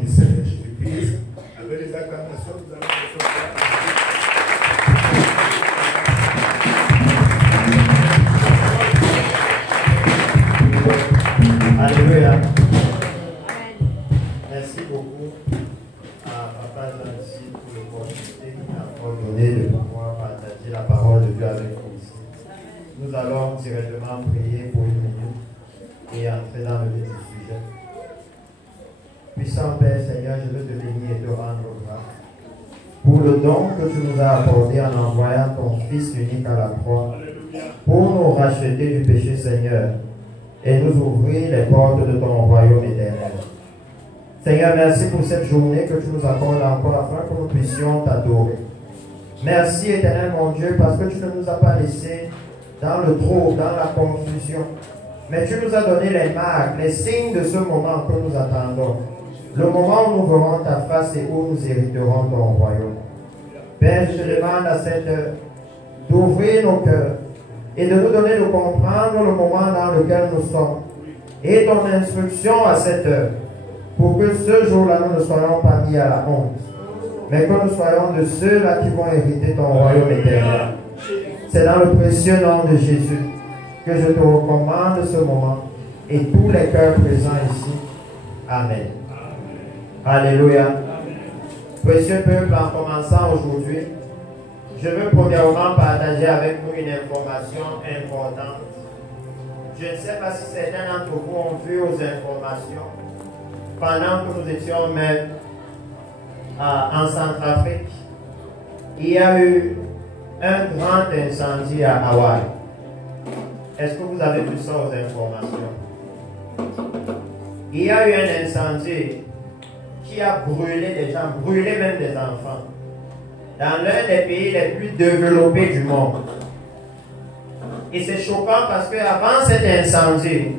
du Seigneur Jésus-Christ. Avec les acclamations, nous allons recevoir. Alléluia. Merci beaucoup à Papa Nancy pour l'opportunité qu'il m'a donné de pouvoir partager la parole de Dieu avec vous ici. Nous allons directement prier pour une minute et entrer dans le vif du sujet. Puissant Père Seigneur, je veux te bénir et te rendre grâce pour le don que tu nous as accordé en envoyant ton Fils unique à la croix pour nous racheter du péché, Seigneur, et nous ouvrir les portes de ton royaume éternel. Seigneur, merci pour cette journée que tu nous accordes encore afin que nous puissions t'adorer. Merci, éternel mon Dieu, parce que tu ne nous as pas laissés dans le trouble, dans la confusion, mais tu nous as donné les marques, les signes de ce moment que nous attendons. Le moment où nous verrons ta face et où nous hériterons ton royaume. Père, je te demande à cette heure d'ouvrir nos cœurs et de nous donner de comprendre le moment dans lequel nous sommes et ton instruction à cette heure pour que ce jour-là nous ne soyons pas mis à la honte, mais que nous soyons de ceux-là qui vont hériter ton royaume éternel. C'est dans le précieux nom de Jésus que je te recommande ce moment et tous les cœurs présents ici. Amen. Alléluia. Précieux peuple, en commençant aujourd'hui, je veux premièrement partager avec vous une information importante. Je ne sais pas si certains d'entre vous ont vu aux informations pendant que nous étions même en Centrafrique. Il y a eu un grand incendie à Hawaï. Est-ce que vous avez vu ça aux informations? Il y a eu un incendie qui a brûlé des gens, brûlé même des enfants, dans l'un des pays les plus développés du monde. Et c'est choquant parce qu'avant cet incendie,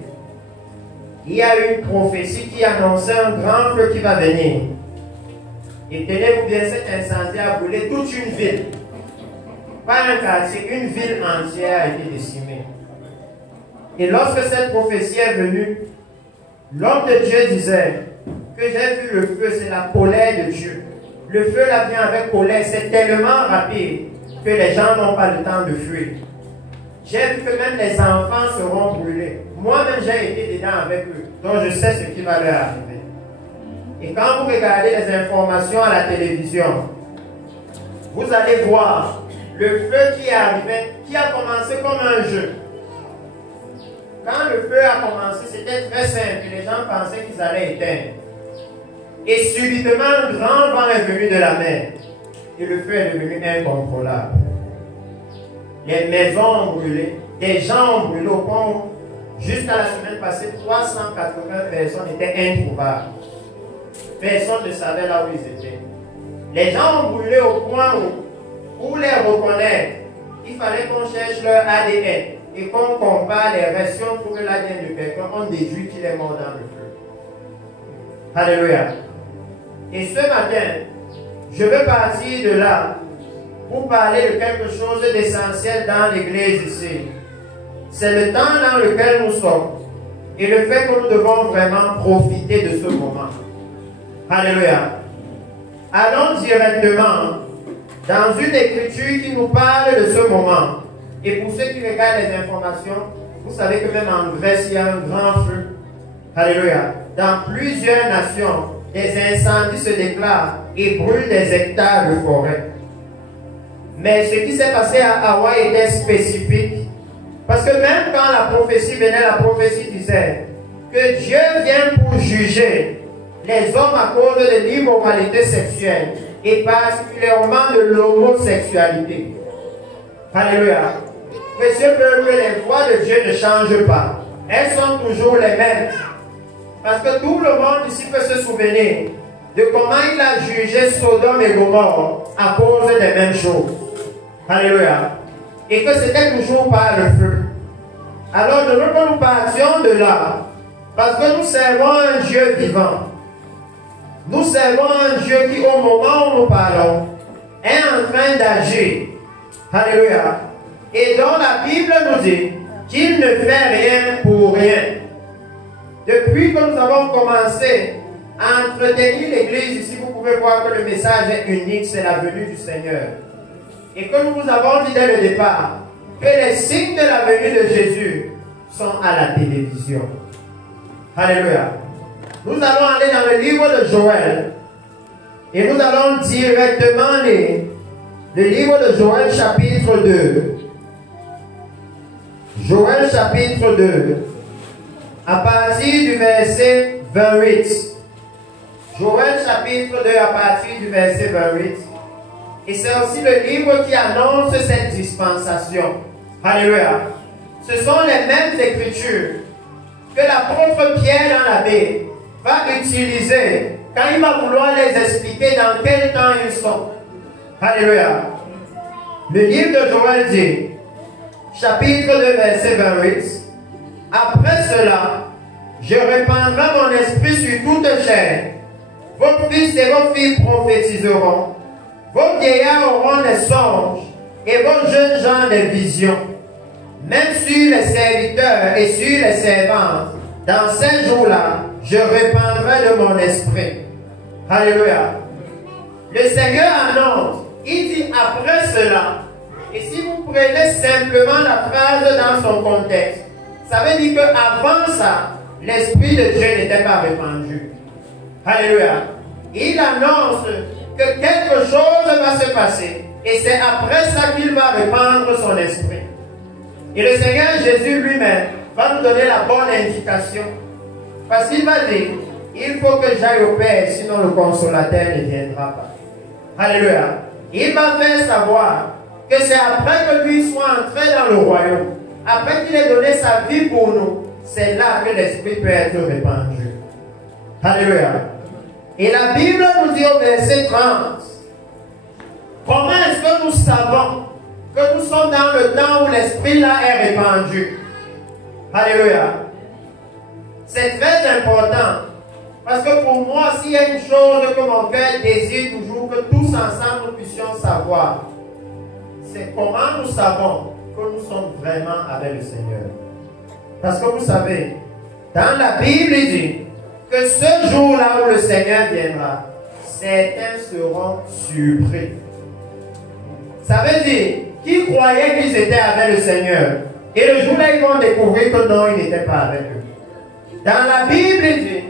il y a eu une prophétie qui annonçait un grand feu qui va venir. Et tenez-vous bien, cet incendie a brûlé toute une ville. Pas un quartier, une ville entière a été décimée. Et lorsque cette prophétie est venue, l'homme de Dieu disait que j'ai vu le feu, c'est la colère de Dieu. Le feu là vient avec colère, c'est tellement rapide que les gens n'ont pas le temps de fuir. J'ai vu que même les enfants seront brûlés. Moi-même j'ai été dedans avec eux, donc je sais ce qui va leur arriver. Et quand vous regardez les informations à la télévision, vous allez voir le feu qui est arrivé, qui a commencé comme un jeu. Quand le feu a commencé, c'était très simple, les gens pensaient qu'ils allaient éteindre. Et subitement, un grand vent est venu de la mer. Et le feu est devenu incontrôlable. Les maisons ont brûlé. Des gens ont brûlé au point où, jusqu'à la semaine passée, 380 personnes étaient introuvables. Personne ne savait là où ils étaient. Les gens ont brûlé au point où, pour les reconnaître, il fallait qu'on cherche leur ADN. Et qu'on compare les restes, si on trouve l'ADN de quelqu'un, on déduit qu'il est mort dans le feu. Alléluia. Et ce matin, je veux partir de là pour parler de quelque chose d'essentiel dans l'église ici. C'est le temps dans lequel nous sommes et le fait que nous devons vraiment profiter de ce moment. Alléluia. Allons directement dans une écriture qui nous parle de ce moment. Et pour ceux qui regardent les informations, vous savez que même en Grèce, il y a un grand feu. Alléluia. Dans plusieurs nations, des incendies se déclarent et brûlent des hectares de forêt. Mais ce qui s'est passé à Hawaï était spécifique. Parce que même quand la prophétie venait, la prophétie disait que Dieu vient pour juger les hommes à cause de l'immoralité sexuelle et particulièrement de l'homosexualité. Alléluia. Précieux peuple, les voix de Dieu ne changent pas. Elles sont toujours les mêmes. Parce que tout le monde ici peut se souvenir de comment il a jugé Sodome et Gomorrhe à cause des mêmes choses. Alléluia. Et que c'était toujours par le feu. Alors je veux que nous partions de là. Parce que nous servons un Dieu vivant. Nous servons un Dieu qui, au moment où nous parlons, est en train d'agir. Alléluia. Et dont la Bible nous dit qu'il ne fait rien pour rien. Depuis que nous avons commencé entretenir l'église. Ici, vous pouvez voir que le message est unique, c'est la venue du Seigneur. Et que nous vous avons dit dès le départ que les signes de la venue de Jésus sont à la télévision. Alléluia. Nous allons aller dans le livre de Joël et nous allons directement lire le livre de Joël chapitre 2. Joël chapitre 2 à partir du verset 28. Joël chapitre 2 à partir du verset 28. Et c'est aussi le livre qui annonce cette dispensation. Alléluia. Ce sont les mêmes écritures que l'apôtre Pierre dans la Bible va utiliser quand il va vouloir les expliquer dans quel temps ils sont. Alléluia. Le livre de Joël dit, chapitre 2, verset 28, « Après cela, je répandrai mon esprit sur toute chair. Vos fils et vos filles prophétiseront. Vos vieillards auront des songes et vos jeunes gens des visions. Même sur les serviteurs et sur les servantes, dans ces jours-là, je répandrai de mon esprit. » Alléluia. Le Seigneur annonce, il dit après cela. Et si vous prenez simplement la phrase dans son contexte, ça veut dire qu'avant ça, l'Esprit de Dieu n'était pas répandu. Alléluia. Il annonce que quelque chose va se passer. Et c'est après ça qu'il va répandre son esprit. Et le Seigneur Jésus lui-même va nous donner la bonne indication. Parce qu'il va dire, il faut que j'aille au Père, sinon le consolateur ne viendra pas. Alléluia. Il va faire savoir que c'est après que lui soit entré dans le royaume, après qu'il ait donné sa vie pour nous, c'est là que l'Esprit peut être répandu. Alléluia. Et la Bible nous dit au verset 30, comment est-ce que nous savons que nous sommes dans le temps où l'Esprit là est répandu? Alléluia. C'est très important. Parce que pour moi, s'il y a une chose que mon cœur désire toujours que tous ensemble nous puissions savoir, c'est comment nous savons que nous sommes vraiment avec le Seigneur. Parce que vous savez, dans la Bible, il dit que ce jour-là où le Seigneur viendra, certains seront surpris. Ça veut dire qu'ils croyaient qu'ils étaient avec le Seigneur. Et le jour-là, ils vont découvrir que non, ils n'étaient pas avec eux. Dans la Bible, il dit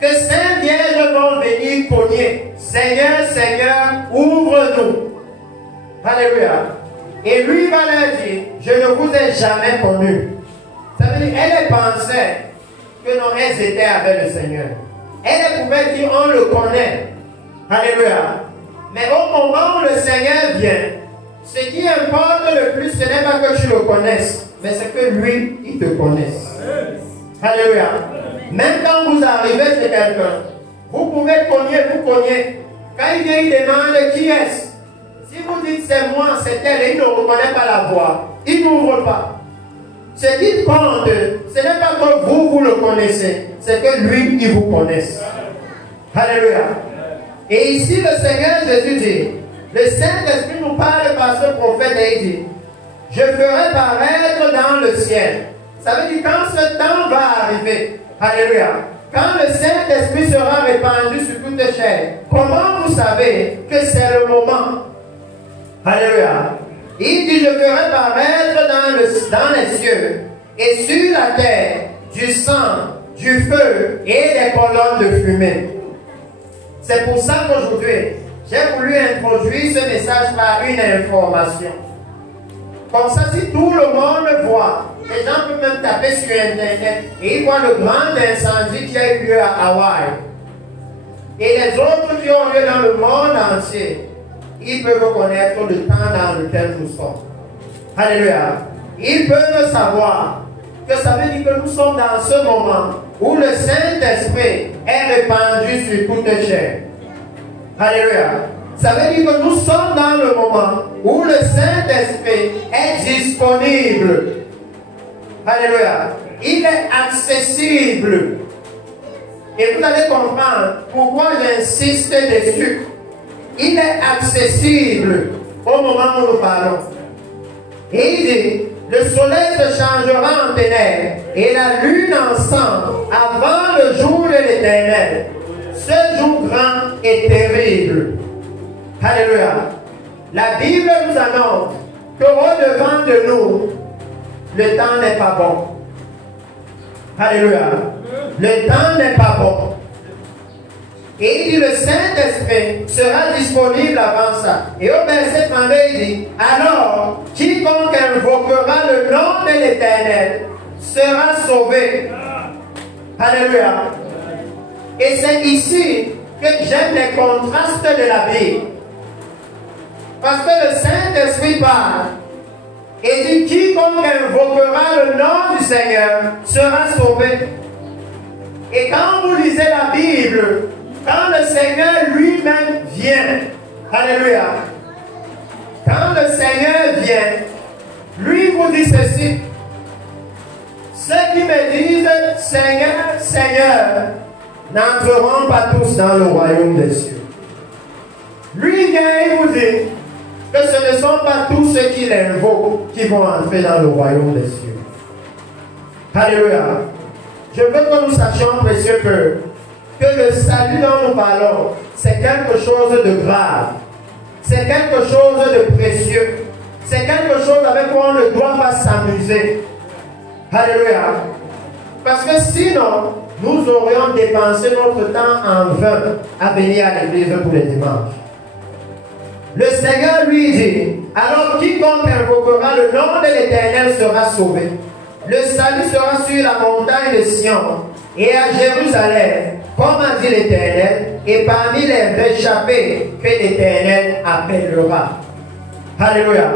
que 5 vierges vont venir cogner. Seigneur, Seigneur, ouvre-nous. Alléluia. Et lui va leur dire, je ne vous ai jamais connu. Ça veut dire, elles pensaient que non, elles étaient avec le Seigneur. Elles pouvaient dire, on le connaît. Alléluia. Mais au moment où le Seigneur vient, ce qui importe le plus, ce n'est pas que tu le connaisses, mais c'est que lui, il te connaisse. Alléluia. Même quand vous arrivez chez quelqu'un, vous pouvez cogner, vous cogner. Quand il vient, il demande qui est-ce. Si vous dites c'est moi, c'est elle, et il ne reconnaît pas la voix, il n'ouvre pas. Ce qui compte, ce n'est pas que vous le connaissez, c'est que lui, il vous connaisse. Alléluia. Et ici, le Seigneur Jésus dit, le Saint-Esprit nous parle par ce prophète et il dit, je ferai paraître dans le ciel. Ça veut dire quand ce temps va arriver, alléluia, quand le Saint-Esprit sera répandu sur toute chair, comment vous savez que c'est le moment? Alléluia. Il dit, je ferai paraître dans les cieux et sur la terre du sang, du feu et des colonnes de fumée. C'est pour ça qu'aujourd'hui, j'ai voulu introduire ce message par une information. Comme ça, si tout le monde voit, les gens peuvent même taper sur Internet et ils voient le grand incendie qui a eu lieu à Hawaï. Et les autres qui ont lieu dans le monde entier, ils peuvent connaître le temps dans lequel nous sommes. Alléluia. Ils peuvent savoir que ça veut dire que nous sommes dans ce moment où le Saint-Esprit est répandu sur toute chair. Alléluia. Ça veut dire que nous sommes dans le moment où le Saint-Esprit est disponible. Alléluia. Il est accessible. Et vous allez comprendre pourquoi j'insiste dessus. Il est accessible au moment où nous parlons. Et il dit, le soleil se changera en ténèbres et la lune en sang avant le jour de l'Éternel. ce jour grand et terrible. Alléluia. La Bible nous annonce qu'au-devant de nous, le temps n'est pas bon. Alléluia. Le temps n'est pas bon. Et il dit, le Saint-Esprit sera disponible avant ça. Et au verset 32, il dit, alors, quiconque invoquera le nom de l'Éternel sera sauvé. Alléluia. Et c'est ici que j'aime les contrastes de la Bible. Parce que le Saint-Esprit parle et dit, quiconque invoquera le nom du Seigneur sera sauvé. Et quand vous lisez la Bible, quand le Seigneur lui-même vient, alléluia, quand le Seigneur vient, lui vous dit ceci, ceux qui me disent Seigneur, Seigneur, n'entreront pas tous dans le royaume des cieux. Lui vient et vous dit que ce ne sont pas tous ceux qui l'invoquent qui vont entrer dans le royaume des cieux. Alléluia. Je veux que nous sachions, précieux peuple, que le salut dont nous parlons, c'est quelque chose de grave. C'est quelque chose de précieux. C'est quelque chose avec quoi on ne doit pas s'amuser. Alléluia. Parce que sinon, nous aurions dépensé notre temps en vain à venir à l'église tous les dimanches. Le Seigneur lui dit, alors quiconque invoquera le nom de l'Éternel sera sauvé. Le salut sera sur la montagne de Sion et à Jérusalem, comme a dit l'Éternel, et parmi les réchappés que l'Éternel appellera. Alléluia.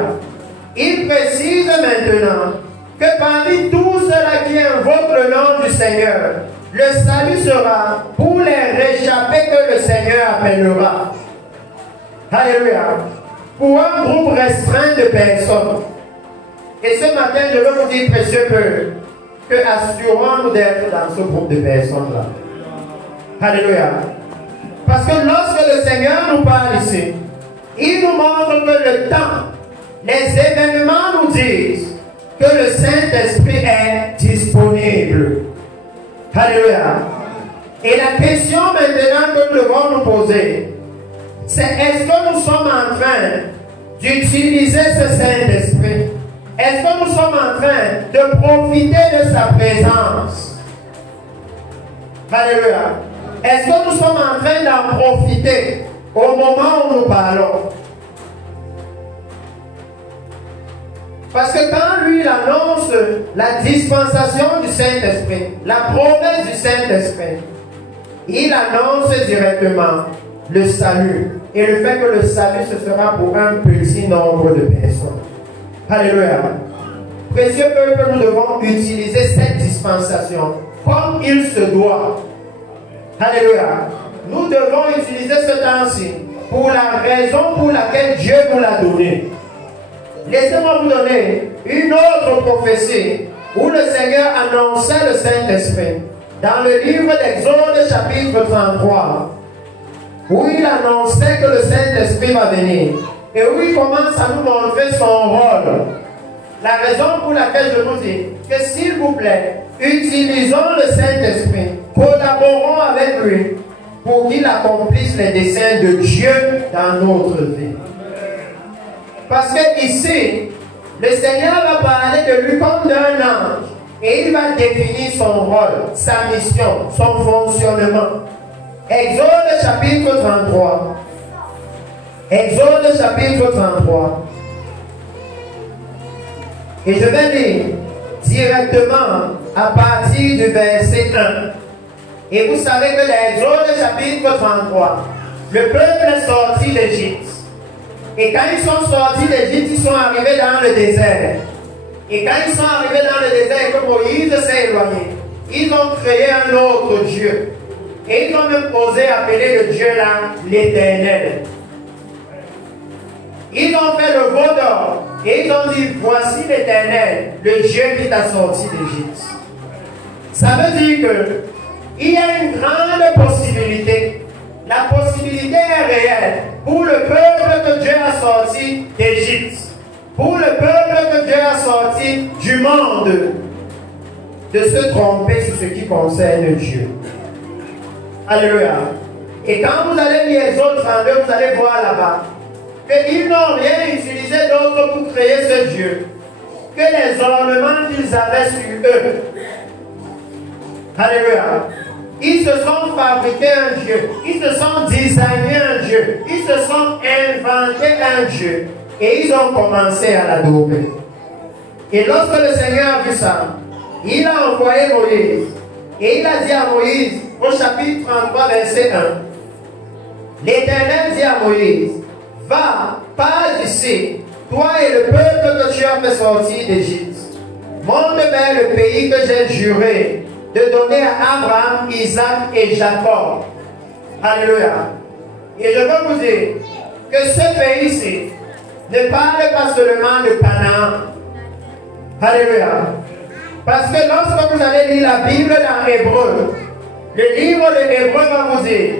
Il précise maintenant que parmi tous ceux-là qui invoquent le nom du Seigneur, le salut sera pour les réchappés que le Seigneur appellera. Alléluia. Pour un groupe restreint de personnes. Et ce matin, je veux vous dire, précieux peuple, que assurons-nous d'être dans ce groupe de personnes-là. Alléluia. Parce que lorsque le Seigneur nous parle ici, il nous montre que le temps, les événements nous disent que le Saint-Esprit est disponible. Alléluia. Et la question maintenant que nous devons nous poser, c'est est-ce que nous sommes en train d'utiliser ce Saint-Esprit? Est-ce que nous sommes en train de profiter de sa présence? Alléluia. Est-ce que nous sommes en train d'en profiter au moment où nous parlons? Parce que quand lui il annonce la dispensation du Saint-Esprit, la promesse du Saint-Esprit, il annonce directement le salut. Et le fait que le salut, ce sera pour un petit nombre de personnes. Alléluia. Précieux peuple, nous devons utiliser cette dispensation comme il se doit. Alléluia. Nous devons utiliser ce temps-ci pour la raison pour laquelle Dieu nous l'a donné. Laissez-moi vous donner une autre prophétie où le Seigneur annonçait le Saint-Esprit. Dans le livre d'Exode chapitre 33, où il annonçait que le Saint-Esprit va venir. Et où il commence à nous montrer son rôle. La raison pour laquelle je vous dis que s'il vous plaît, utilisons le Saint-Esprit, collaborons avec lui pour qu'il accomplisse les desseins de Dieu dans notre vie. Parce que ici, le Seigneur va parler de lui comme d'un ange et il va définir son rôle, sa mission, son fonctionnement. Exode chapitre 33. Exode chapitre 33. Et je vais lire directement à partir du verset 1. Et vous savez que dans Exode chapitre 33, le peuple est sorti d'Égypte. Et quand ils sont sortis d'Égypte, ils sont arrivés dans le désert. Et quand ils sont arrivés dans le désert et que Moïse s'est éloigné, ils ont créé un autre Dieu. Et ils ont même osé appeler le Dieu là l'Éternel. Ils ont fait le veau d'or et ils ont dit, voici l'Éternel, le Dieu qui t'a sorti d'Égypte. Ça veut dire que il y a une grande possibilité. La possibilité est réelle pour le peuple que Dieu a sorti d'Égypte, pour le peuple que Dieu a sorti du monde, de se tromper sur ce qui concerne Dieu. Alléluia. Et quand vous allez lire Exode 32, vous allez voir là-bas qu'ils n'ont rien utilisé d'autre pour créer ce Dieu que les ornements qu'ils avaient sur eux. Alléluia. Ils se sont fabriqués un Dieu. Ils se sont designés un Dieu. Ils se sont inventés un Dieu. Et ils ont commencé à l'adorer. Et lorsque le Seigneur a vu ça, il a envoyé Moïse. Et il a dit à Moïse, au chapitre 33, verset 1, l'Éternel dit à Moïse, va, pars d'ici, toi et le peuple que tu as fait sortir d'Égypte. Monte vers le pays que j'ai juré de donner à Abraham, Isaac et Jacob. Alléluia. Et je veux vous dire que ce pays-ci ne parle pas seulement de Canaan. Alléluia. Parce que lorsque vous allez lire la Bible dans Hébreu, le livre de Hébreu va vous dire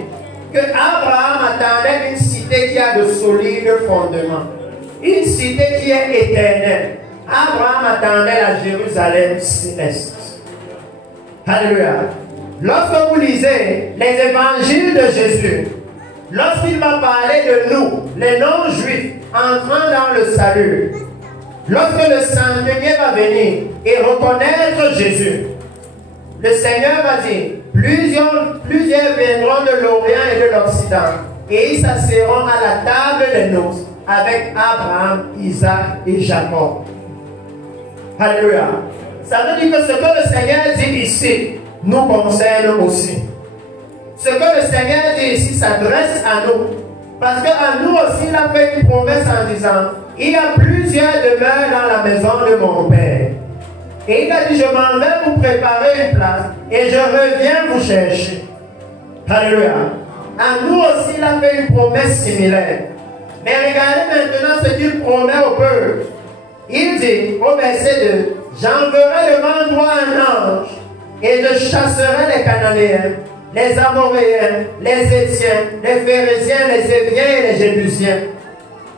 que Abraham attendait une cité qui a de solides fondements. Une cité qui est éternelle. Abraham attendait la Jérusalem céleste. Alléluia. Lorsque vous lisez les évangiles de Jésus, lorsqu'il va parler de nous, les non-juifs, entrant dans le salut, lorsque le centenier va venir et reconnaître Jésus, le Seigneur va dire, plusieurs viendront de l'Orient et de l'Occident, et ils s'asseront à la table des noces avec Abraham, Isaac et Jacob. Alléluia. Ça veut dire que ce que le Seigneur dit ici nous concerne aussi. Ce que le Seigneur dit ici s'adresse à nous. Parce qu'à nous aussi, il a fait une promesse en disant, il y a plusieurs demeures dans la maison de mon Père. Et il a dit, je m'en vais vous préparer une place et je reviens vous chercher. Alléluia. À nous aussi, il a fait une promesse similaire. Mais regardez maintenant ce qu'il promet au peuple. Il dit au verset 2, j'enverrai devant toi un ange et je chasserai les Cananéens, les Amoréens, les Étiens, les Phérésiens, les Éviens et les Jébusiens.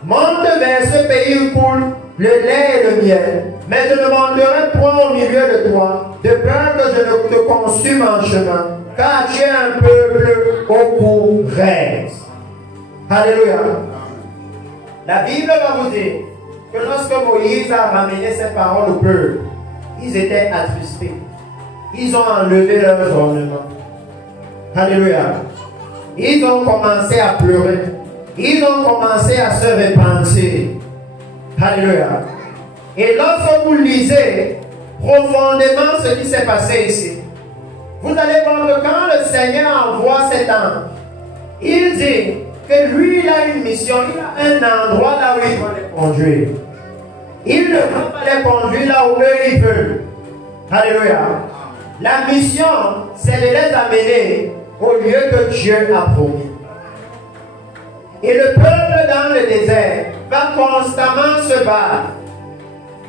Monte vers ce pays où coule le lait et le miel, mais je ne monterai point au milieu de toi, de peur que je ne te consume en chemin, car tu es un peuple au cou raide. Alléluia. La Bible va vous dire que lorsque Moïse a ramené ses paroles au peuple, ils étaient attristés. Ils ont enlevé leurs ornements. Alléluia. Ils ont commencé à pleurer. Ils ont commencé à se repentir. Alléluia. Et lorsque vous lisez profondément ce qui s'est passé ici, vous allez voir que quand le Seigneur envoie cet ange, il dit que lui, il a une mission, il a un endroit là où il va les conduire. Il ne va pas les conduire là où eux ils veulent. Alléluia. La mission, c'est de les amener au lieu que Dieu a promis. Et le peuple dans le désert va constamment se battre,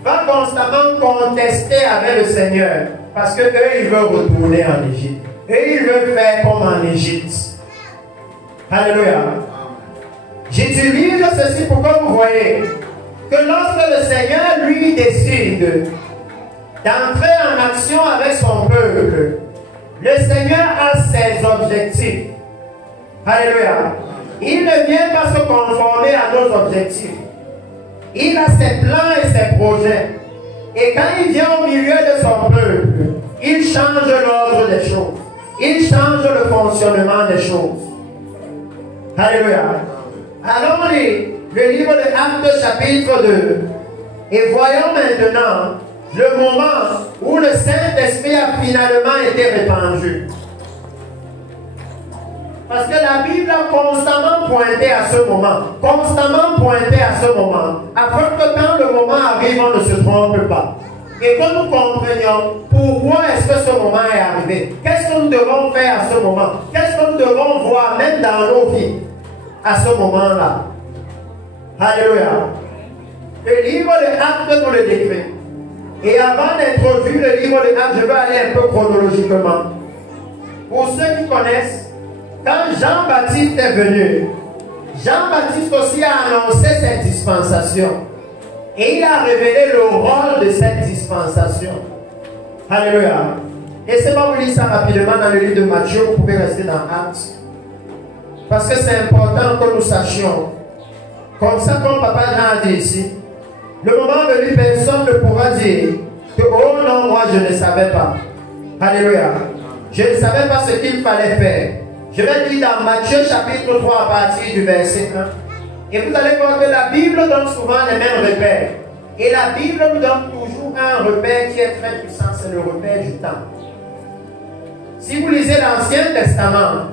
va constamment contester avec le Seigneur, parce que eux ils veulent retourner en Égypte. Et ils veulent faire comme en Égypte. Alléluia. J'utilise ceci pour que vous voyez que lorsque le Seigneur lui décide d'entrer en action avec son peuple, le Seigneur a ses objectifs. Alléluia. Il ne vient pas se conformer à nos objectifs. Il a ses plans et ses projets. Et quand il vient au milieu de son peuple, il change l'ordre des choses. Il change le fonctionnement des choses. Alléluia. Allons lire le livre de Actes chapitre 2. Et voyons maintenant le moment où le Saint-Esprit a finalement été répandu. Parce que la Bible a constamment pointé à ce moment. Constamment pointé à ce moment. Afin que quand le moment arrive, on ne se trompe pas. Et que nous comprenions pourquoi est-ce que ce moment est arrivé. Qu'est-ce que nous devons faire à ce moment. Qu'est-ce que nous devons voir même dans nos vies à ce moment-là. Alléluia. Le livre de Actes nous le décrit. Et avant d'introduire le livre de Actes, je vais aller un peu chronologiquement. Pour ceux qui connaissent, quand Jean-Baptiste est venu, Jean-Baptiste aussi a annoncé cette dispensation. Et il a révélé le rôle de cette dispensation. Alléluia. Laissez-moi vous lire ça rapidement dans le livre de Matthieu. Vous pouvez rester dans Actes. parce que c'est important que nous sachions. Comme ça, comme Papa Jean a dit ici, le moment venu, personne ne pourra dire que, oh non, moi je ne savais pas. Alléluia. Je ne savais pas ce qu'il fallait faire. Je vais lire dans Matthieu chapitre 3 à partir du verset 1. Et vous allez voir que la Bible donne souvent les mêmes repères. Et la Bible nous donne toujours un repère qui est très puissant, c'est le repère du temps. Si vous lisez l'Ancien Testament,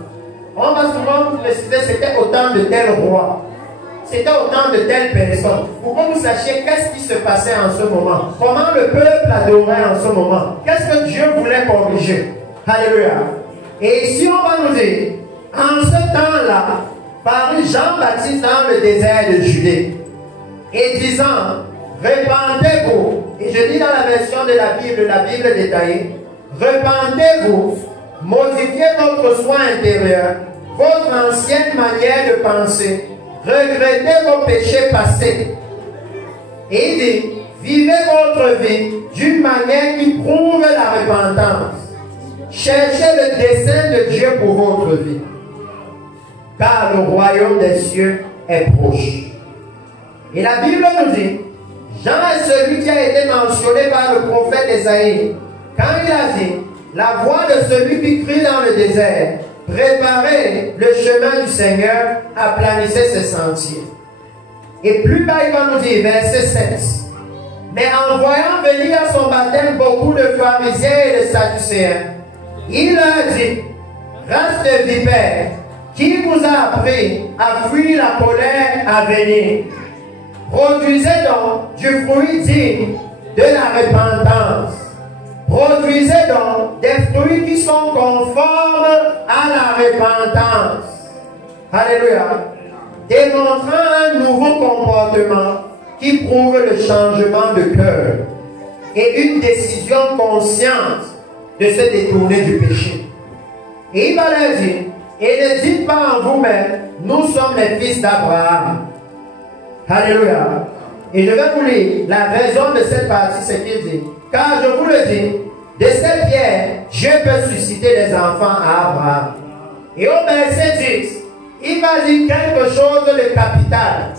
on va souvent vous préciser que c'était au temps de tel roi. C'était au temps de telle personne. Pour que vous sachiez qu'est-ce qui se passait en ce moment. Comment le peuple adorait en ce moment. Qu'est-ce que Dieu voulait corriger. Alléluia. Et ici on va nous dire, en ce temps-là, parut Jean-Baptiste dans le désert de Judée. Et disant, répandez-vous. Et je dis dans la version de la Bible détaillée, répandez-vous, modifiez votre soi intérieur, votre ancienne manière de penser, regrettez vos péchés passés. Et il dit, vivez votre vie d'une manière qui prouve la repentance. Cherchez le dessein de Dieu pour votre vie. Car le royaume des cieux est proche. Et la Bible nous dit, Jean est celui qui a été mentionné par le prophète Ésaïe. Quand il a dit, la voix de celui qui crie dans le désert, préparez le chemin du Seigneur, aplanissez ses sentiers. Et plus bas il va nous dire, verset 7. Mais en voyant venir à son baptême beaucoup de pharisiens et de sadducéens, il leur dit, race de vipères, qui vous a appris à fuir la colère à venir? Produisez donc du fruit digne de la repentance. Produisez donc des fruits qui sont conformes à la repentance. Alléluia. Démontrant un nouveau comportement qui prouve le changement de cœur et une décision consciente de se détourner du péché. Et il va leur dire, et ne dites pas en vous-même, nous sommes les fils d'Abraham. Alléluia. Et je vais vous lire la raison de cette partie, c'est qu'il dit, car je vous le dis, de cette pierre, Dieu peut susciter des enfants à Abraham. Et au verset 10, il va dire quelque chose de capital.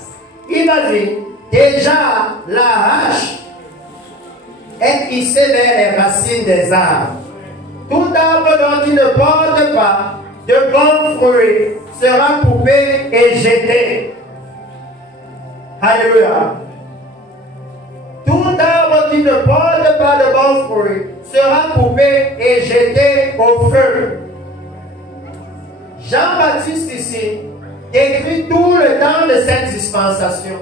Il va dire, déjà la hache est hissée vers les racines des arbres. Tout arbre dont il ne porte pas de bons fruits sera coupé et jeté. Alléluia. Tout arbre qui ne porte pas de bons fruits sera coupé et jeté au feu. Jean-Baptiste ici décrit tout le temps de cette dispensation.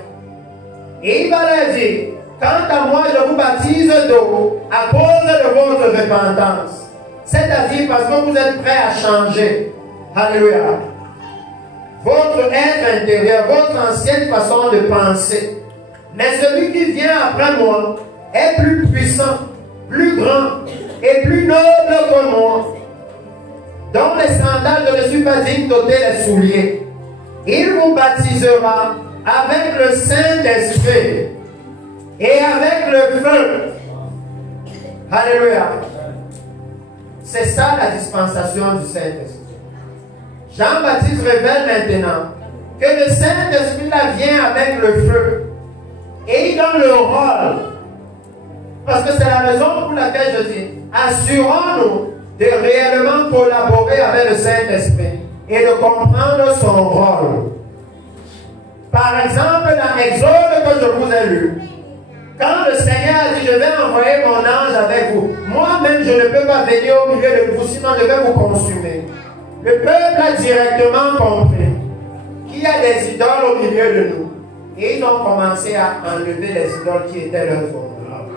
Et il va leur dire, quant à moi je vous baptise d'eau à cause de votre repentance. C'est-à-dire parce que vous êtes prêts à changer. Alléluia. Votre être intérieur, votre ancienne façon de penser. Mais celui qui vient après moi est plus puissant, plus grand et plus noble que moi. Dans les sandales, je ne suis pas digne d'ôter les souliers. Il vous baptisera avec le Saint-Esprit et avec le feu. Alléluia. C'est ça la dispensation du Saint-Esprit. Jean-Baptiste révèle maintenant que le Saint-Esprit là vient avec le feu. Et il donne le rôle. Parce que c'est la raison pour laquelle je dis, assurons-nous de réellement collaborer avec le Saint-Esprit et de comprendre son rôle. Par exemple, dans l'Exode que je vous ai lu, quand le Seigneur a dit, je vais envoyer mon ange avec vous, moi-même je ne peux pas venir au milieu de vous, sinon je vais vous consumer. Le peuple a directement compris qu'il y a des idoles au milieu de nous. Et ils ont commencé à enlever les idoles qui étaient leurs fondements.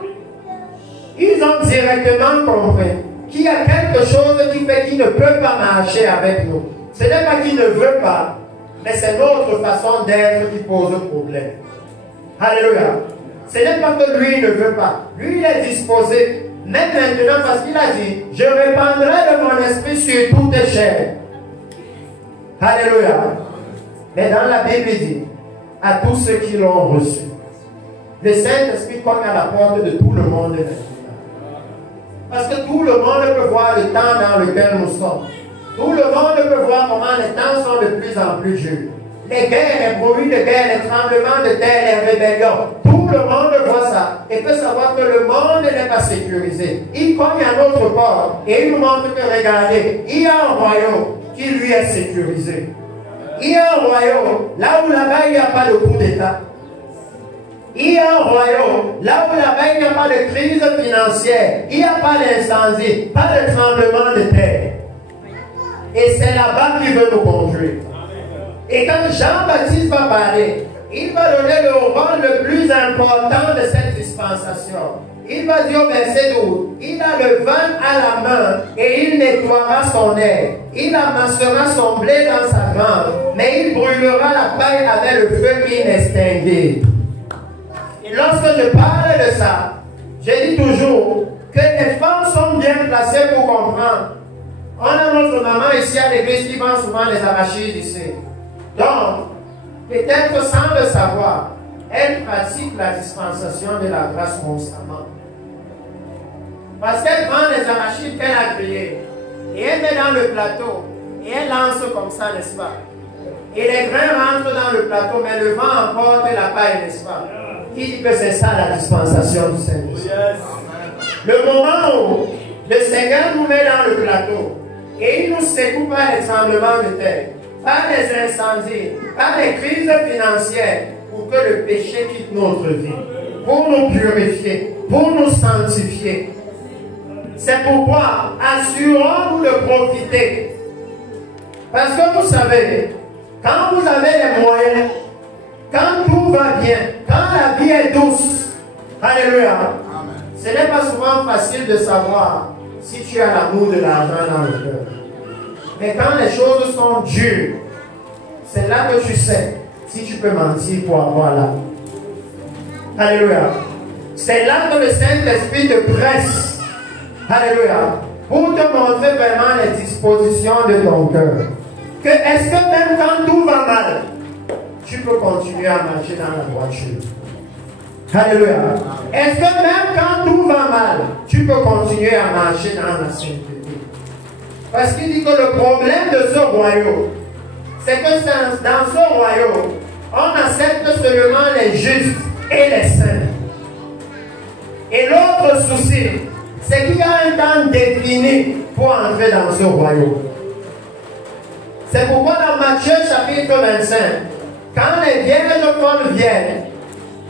Ils ont directement compris qu'il y a quelque chose qui fait qu'il ne peut pas marcher avec nous. Ce n'est pas qu'il ne veut pas, mais c'est notre façon d'être qui pose problème. Alléluia. Ce n'est pas que lui ne veut pas. Lui, il est disposé. Même maintenant, parce qu'il a dit, je répandrai de mon esprit sur toutes les chairs. Alléluia. Mais dans la Bible, il dit, à tous ceux qui l'ont reçu. Le Saint-Esprit cogne à la porte de tout le monde maintenant. Parce que tout le monde peut voir le temps dans lequel nous sommes. Tout le monde peut voir comment les temps sont de plus en plus durs. Les guerres, les bruits de guerre, les tremblements de terre, les rébellions. Tout le monde voit ça et peut savoir que le monde n'est pas sécurisé. Il cogne à notre porte et il nous montre que, regardez, il y a un royaume qui lui est sécurisé. Il y a un royaume, là où là-bas il n'y a pas de coup d'État. Il y a un royaume, là où là-bas il n'y a pas de crise financière, il n'y a pas d'incendie, pas de tremblement de terre. Et c'est là-bas qu'il veut nous conduire. Et quand Jean-Baptiste va parler, il va donner le rôle le plus important de cette dispensation. Il va dire au verset 12, il a le vin à la main et il nettoiera son air. Il amassera son blé dans sa grange, mais il brûlera la paille avec le feu inextinguible. Et lorsque je parle de ça, je dis toujours que les femmes sont bien placées pour comprendre. On a notre maman ici à l'église qui vend souvent les arachides ici. Donc, peut-être sans le savoir, elle pratique la dispensation de la grâce constamment. Parce qu'elle prend les arachides qu'elle a grillés et elle met dans le plateau et elle lance comme ça, n'est-ce pas? Et les grains rentrent dans le plateau, mais le vent emporte la paille, n'est-ce pas? Qui dit que c'est ça la dispensation du Seigneur? Le moment où le Seigneur nous met dans le plateau et il nous secoue par les tremblements de terre, par les incendies, par les crises financières, pour que le péché quitte notre vie, pour nous purifier, pour nous sanctifier. C'est pourquoi assurons-nous de profiter. Parce que vous savez, quand vous avez les moyens, quand tout va bien, quand la vie est douce, alléluia, ce n'est pas souvent facile de savoir si tu as l'amour de l'argent dans le cœur. Mais quand les choses sont dures, c'est là que tu sais si tu peux mentir pour avoir l'amour. Alléluia. C'est là que le Saint-Esprit te presse. Alléluia. Pour te montrer vraiment les dispositions de ton cœur. Que est-ce que même quand tout va mal, tu peux continuer à marcher dans la voiture? Alléluia. Est-ce que même quand tout va mal, tu peux continuer à marcher dans la sainteté? Parce qu'il dit que le problème de ce royaume, c'est que dans ce royaume, on accepte seulement les justes et les saints. Et l'autre souci, c'est qu'il y a un temps défini pour entrer dans ce royaume. C'est pourquoi dans Matthieu chapitre 25, quand les vierges folles viennent,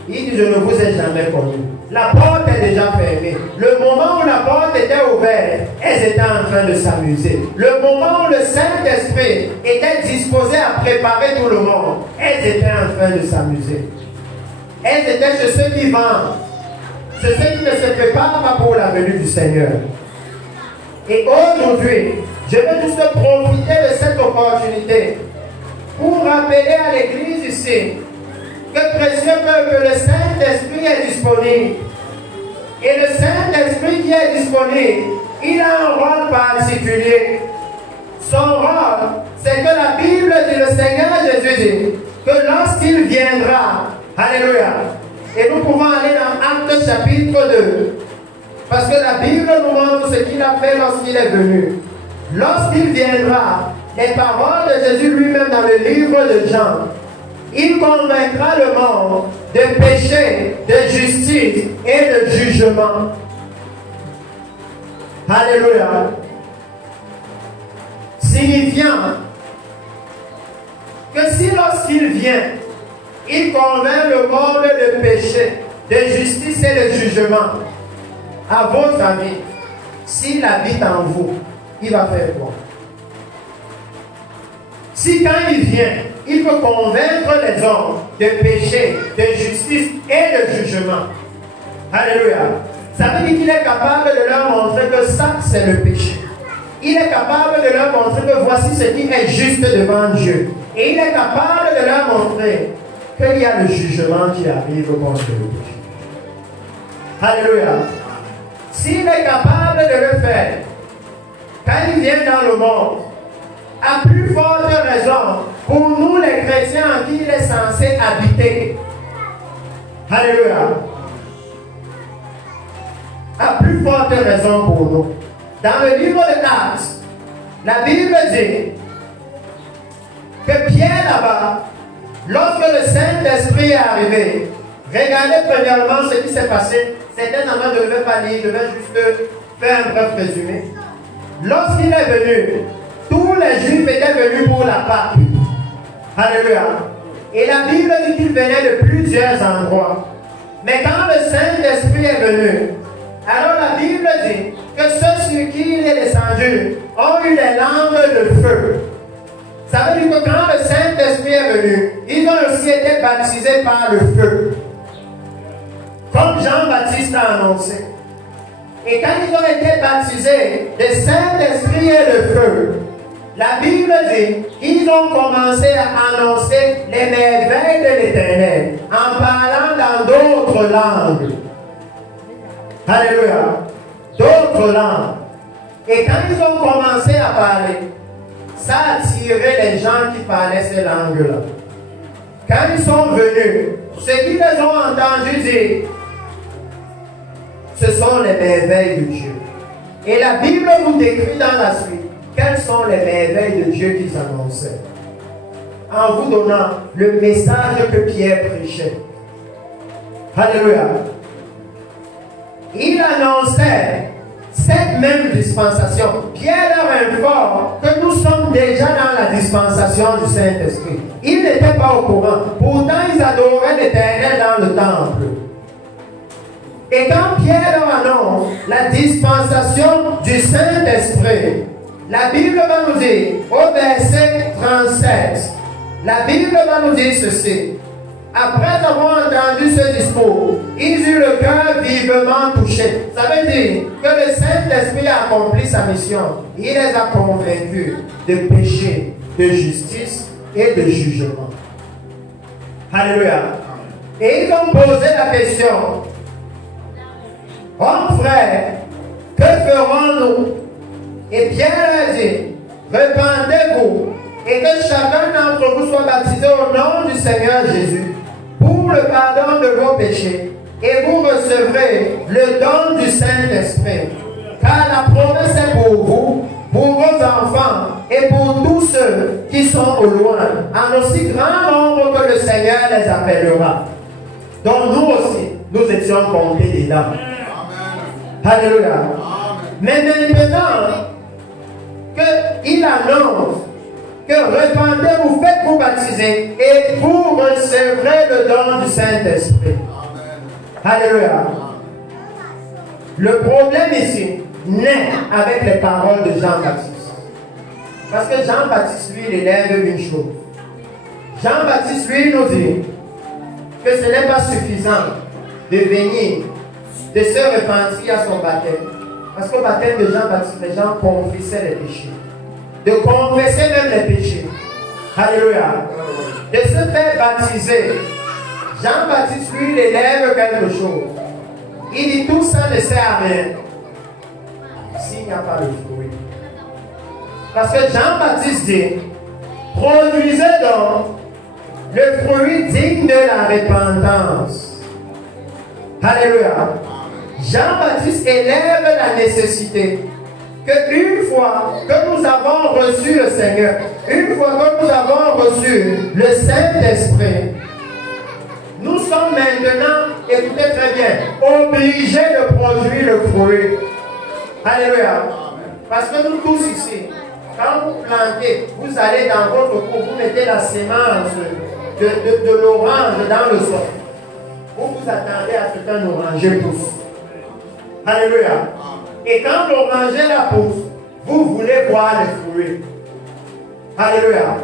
il dit, je ne vous ai jamais connu. La porte est déjà fermée. Le moment où la porte était ouverte, elles étaient en train de s'amuser. Le moment où le Saint-Esprit était disposé à préparer tout le monde, elles étaient en train de s'amuser. Elles étaient chez ceux qui vendent, chez ceux qui ne se préparent pas pour la venue du Seigneur. Et aujourd'hui, je veux juste profiter de cette opportunité pour rappeler à l'église ici que précieux que le Saint-Esprit est disponible. Et le Saint-Esprit qui est disponible, il a un rôle particulier. Son rôle, c'est que la Bible dit, le Seigneur Jésus dit, que lorsqu'il viendra, alléluia, et nous pouvons aller dans Actes chapitre 2, parce que la Bible nous montre ce qu'il a fait lorsqu'il est venu. Lorsqu'il viendra, les paroles de Jésus lui-même dans le livre de Jean, il convaincra le monde de péché, de justice et de jugement. Alléluia. Signifiant que si lorsqu'il vient, il convainc le monde de péché, de justice et de jugement, à votre avis, s'il habite en vous, il va faire quoi? Si quand il vient, il peut convaincre les hommes de péché, de justice et de jugement. Alléluia. Ça veut dire qu'il est capable de leur montrer que ça, c'est le péché. Il est capable de leur montrer que voici ce qui est juste devant Dieu. Et il est capable de leur montrer qu'il y a le jugement qui arrive contre le péché. Alléluia. S'il est capable de le faire, quand il vient dans le monde, à plus forte raison, pour nous les chrétiens en qui il est censé habiter. Alléluia. À plus forte raison pour nous. Dans le livre de Actes, La Bible dit que Pierre là-bas, lorsque le Saint-Esprit est arrivé, regardez premièrement ce qui s'est passé. Certainement, je ne vais pas lire, je vais juste faire un bref résumé. Lorsqu'il est venu, tous les Juifs étaient venus pour la Pâque. Alléluia. Et la Bible dit qu'il venait de plusieurs endroits. Mais quand le Saint-Esprit est venu, alors la Bible dit que ceux sur qui il est descendu ont eu des langues de feu. Ça veut dire que quand le Saint-Esprit est venu, ils ont aussi été baptisés par le feu. Comme Jean-Baptiste a annoncé. Et quand ils ont été baptisés de Saint-Esprit et de feu, la Bible dit qu'ils ont commencé à annoncer les merveilles de l'Éternel en parlant dans d'autres langues. Alléluia. D'autres langues. Et quand ils ont commencé à parler, ça attirait les gens qui parlaient ces langues-là. Quand ils sont venus, ceux qui les ont entendus dire, ce sont les merveilles de Dieu. Et la Bible vous décrit dans la suite quelles sont les merveilles de Dieu qu'ils annonçaient. En vous donnant le message que Pierre prêchait. Alléluia. Il annonçait cette même dispensation. Pierre leur informe que nous sommes déjà dans la dispensation du Saint-Esprit. Ils n'étaient pas au courant. Pourtant, ils adoraient l'Éternel dans le temple. Et quand Pierre leur annonce la dispensation du Saint-Esprit, la Bible va nous dire, au verset 37, la Bible va nous dire ceci. Après avoir entendu ce discours, ils eurent le cœur vivement touché. Ça veut dire que le Saint-Esprit a accompli sa mission. Il les a convaincus de péché, de justice et de jugement. Alléluia. Et ils ont posé la question, hommes frères, que ferons-nous? Et Pierre a dit, repentez-vous et que chacun d'entre vous soit baptisé au nom du Seigneur Jésus pour le pardon de vos péchés et vous recevrez le don du Saint-Esprit. Car la promesse est pour vous, pour vos enfants et pour tous ceux qui sont au loin, en aussi grand nombre que le Seigneur les appellera. Donc nous aussi, nous étions comptés dedans. Alléluia. Mais maintenant qu'il annonce que repentez-vous, faites-vous baptiser et vous recevrez le don du Saint-Esprit. Alléluia. Le problème ici naît avec les paroles de Jean-Baptiste. Parce que Jean-Baptiste, lui, il élève une chose. Jean-Baptiste, lui, nous dit que ce n'est pas suffisant de venir, de se repentir à son baptême. Parce qu'au baptême de Jean-Baptiste, les gens confessaient les péchés. De confesser même les péchés. Alléluia. De se faire baptiser. Jean-Baptiste, lui, il élève quelque chose. Il dit tout ça ne sert à rien s'il n'y a pas de fruit. Parce que Jean-Baptiste dit, produisez donc le fruit digne de la repentance. Alléluia. Jean-Baptiste élève la nécessité que une fois que nous avons reçu le Seigneur, une fois que nous avons reçu le Saint-Esprit, nous sommes maintenant, écoutez très bien, obligés de produire le fruit. Alléluia. Parce que nous tous ici, quand vous plantez, vous allez dans votre cour, vous mettez la sémence de l'orange dans le sol. Vous vous attendez à ce qu'un oranger pousse. Alléluia. Et quand l'oranger la pousse, vous voulez voir les fruits. Alléluia.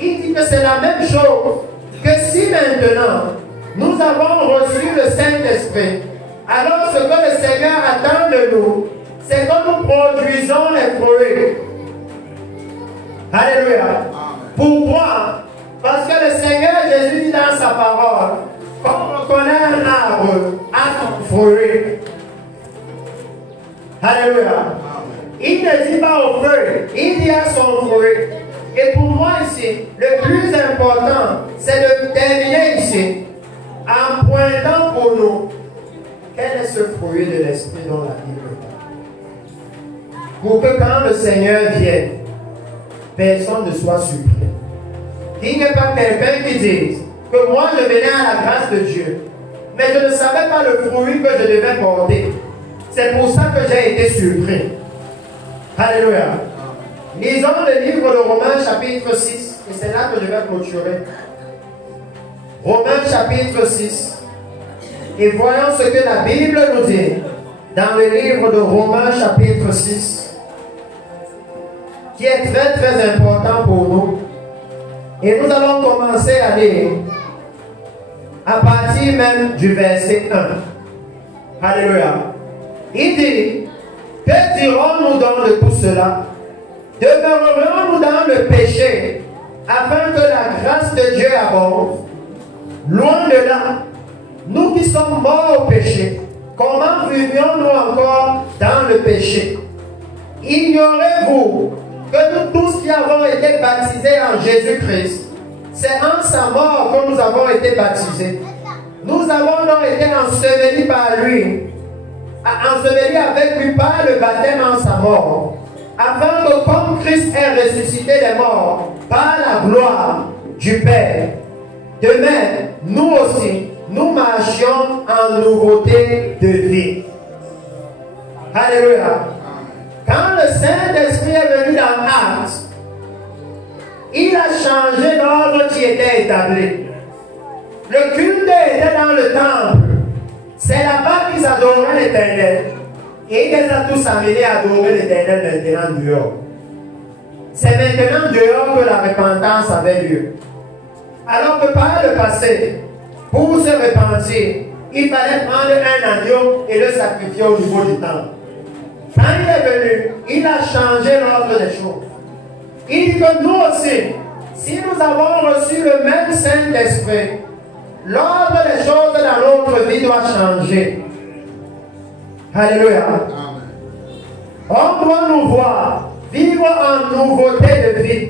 Il dit que c'est la même chose que si maintenant nous avons reçu le Saint-Esprit, alors ce que le Seigneur attend de nous, c'est que nous produisons les fruits. Alléluia. Pourquoi? Parce que le Seigneur Jésus dit dans sa parole, qu'on reconnaît un arbre à son fruit. Alléluia. Il ne dit pas au fruit, il dit à son fruit. Et pour moi ici, le plus important, c'est de terminer ici en pointant pour nous quel est ce fruit de l'esprit dont la Bible parle. pour que quand le Seigneur vienne, personne ne soit surpris. Qu'il n'y ait pas quelqu'un qui dise que moi je venais à la grâce de Dieu, mais je ne savais pas le fruit que je devais porter. C'est pour ça que j'ai été surpris. Alléluia. Lisons le livre de Romains chapitre 6, et c'est là que je vais clôturer. Romains chapitre 6. Et voyons ce que la Bible nous dit dans le livre de Romains chapitre 6, qui est très très important pour nous. Et nous allons commencer à lire à partir même du verset 1. Alléluia. Il dit, que dirons-nous donc de tout cela? Demeurerons-nous dans le péché afin que la grâce de Dieu abonde? Loin de là, nous qui sommes morts au péché, comment vivions-nous encore dans le péché? Ignorez-vous que nous tous qui avons été baptisés en Jésus-Christ, c'est en sa mort que nous avons été baptisés. Nous avons donc été ensevelis par lui, ensevelis avec lui par le baptême en sa mort, afin que comme Christ est ressuscité des morts par la gloire du Père, de même, nous aussi, nous marchions en nouveauté de vie. Alléluia. Quand le Saint-Esprit est venu dans Actes, il a changé l'ordre qui était établi. Le culte était dans le temple. C'est là-bas qu'ils adoraient l'Éternel. Et il les a tous amenés à adorer l'Éternel maintenant dehors. C'est maintenant dehors que la repentance avait lieu. Alors que par le passé, pour se repentir, il fallait prendre un agneau et le sacrifier au niveau du temple. Quand il est venu, il a changé l'ordre des choses. Il dit que nous aussi, si nous avons reçu le même Saint-Esprit, l'ordre des choses dans notre vie doit changer. Alléluia. On doit nous voir vivre en nouveauté de vie.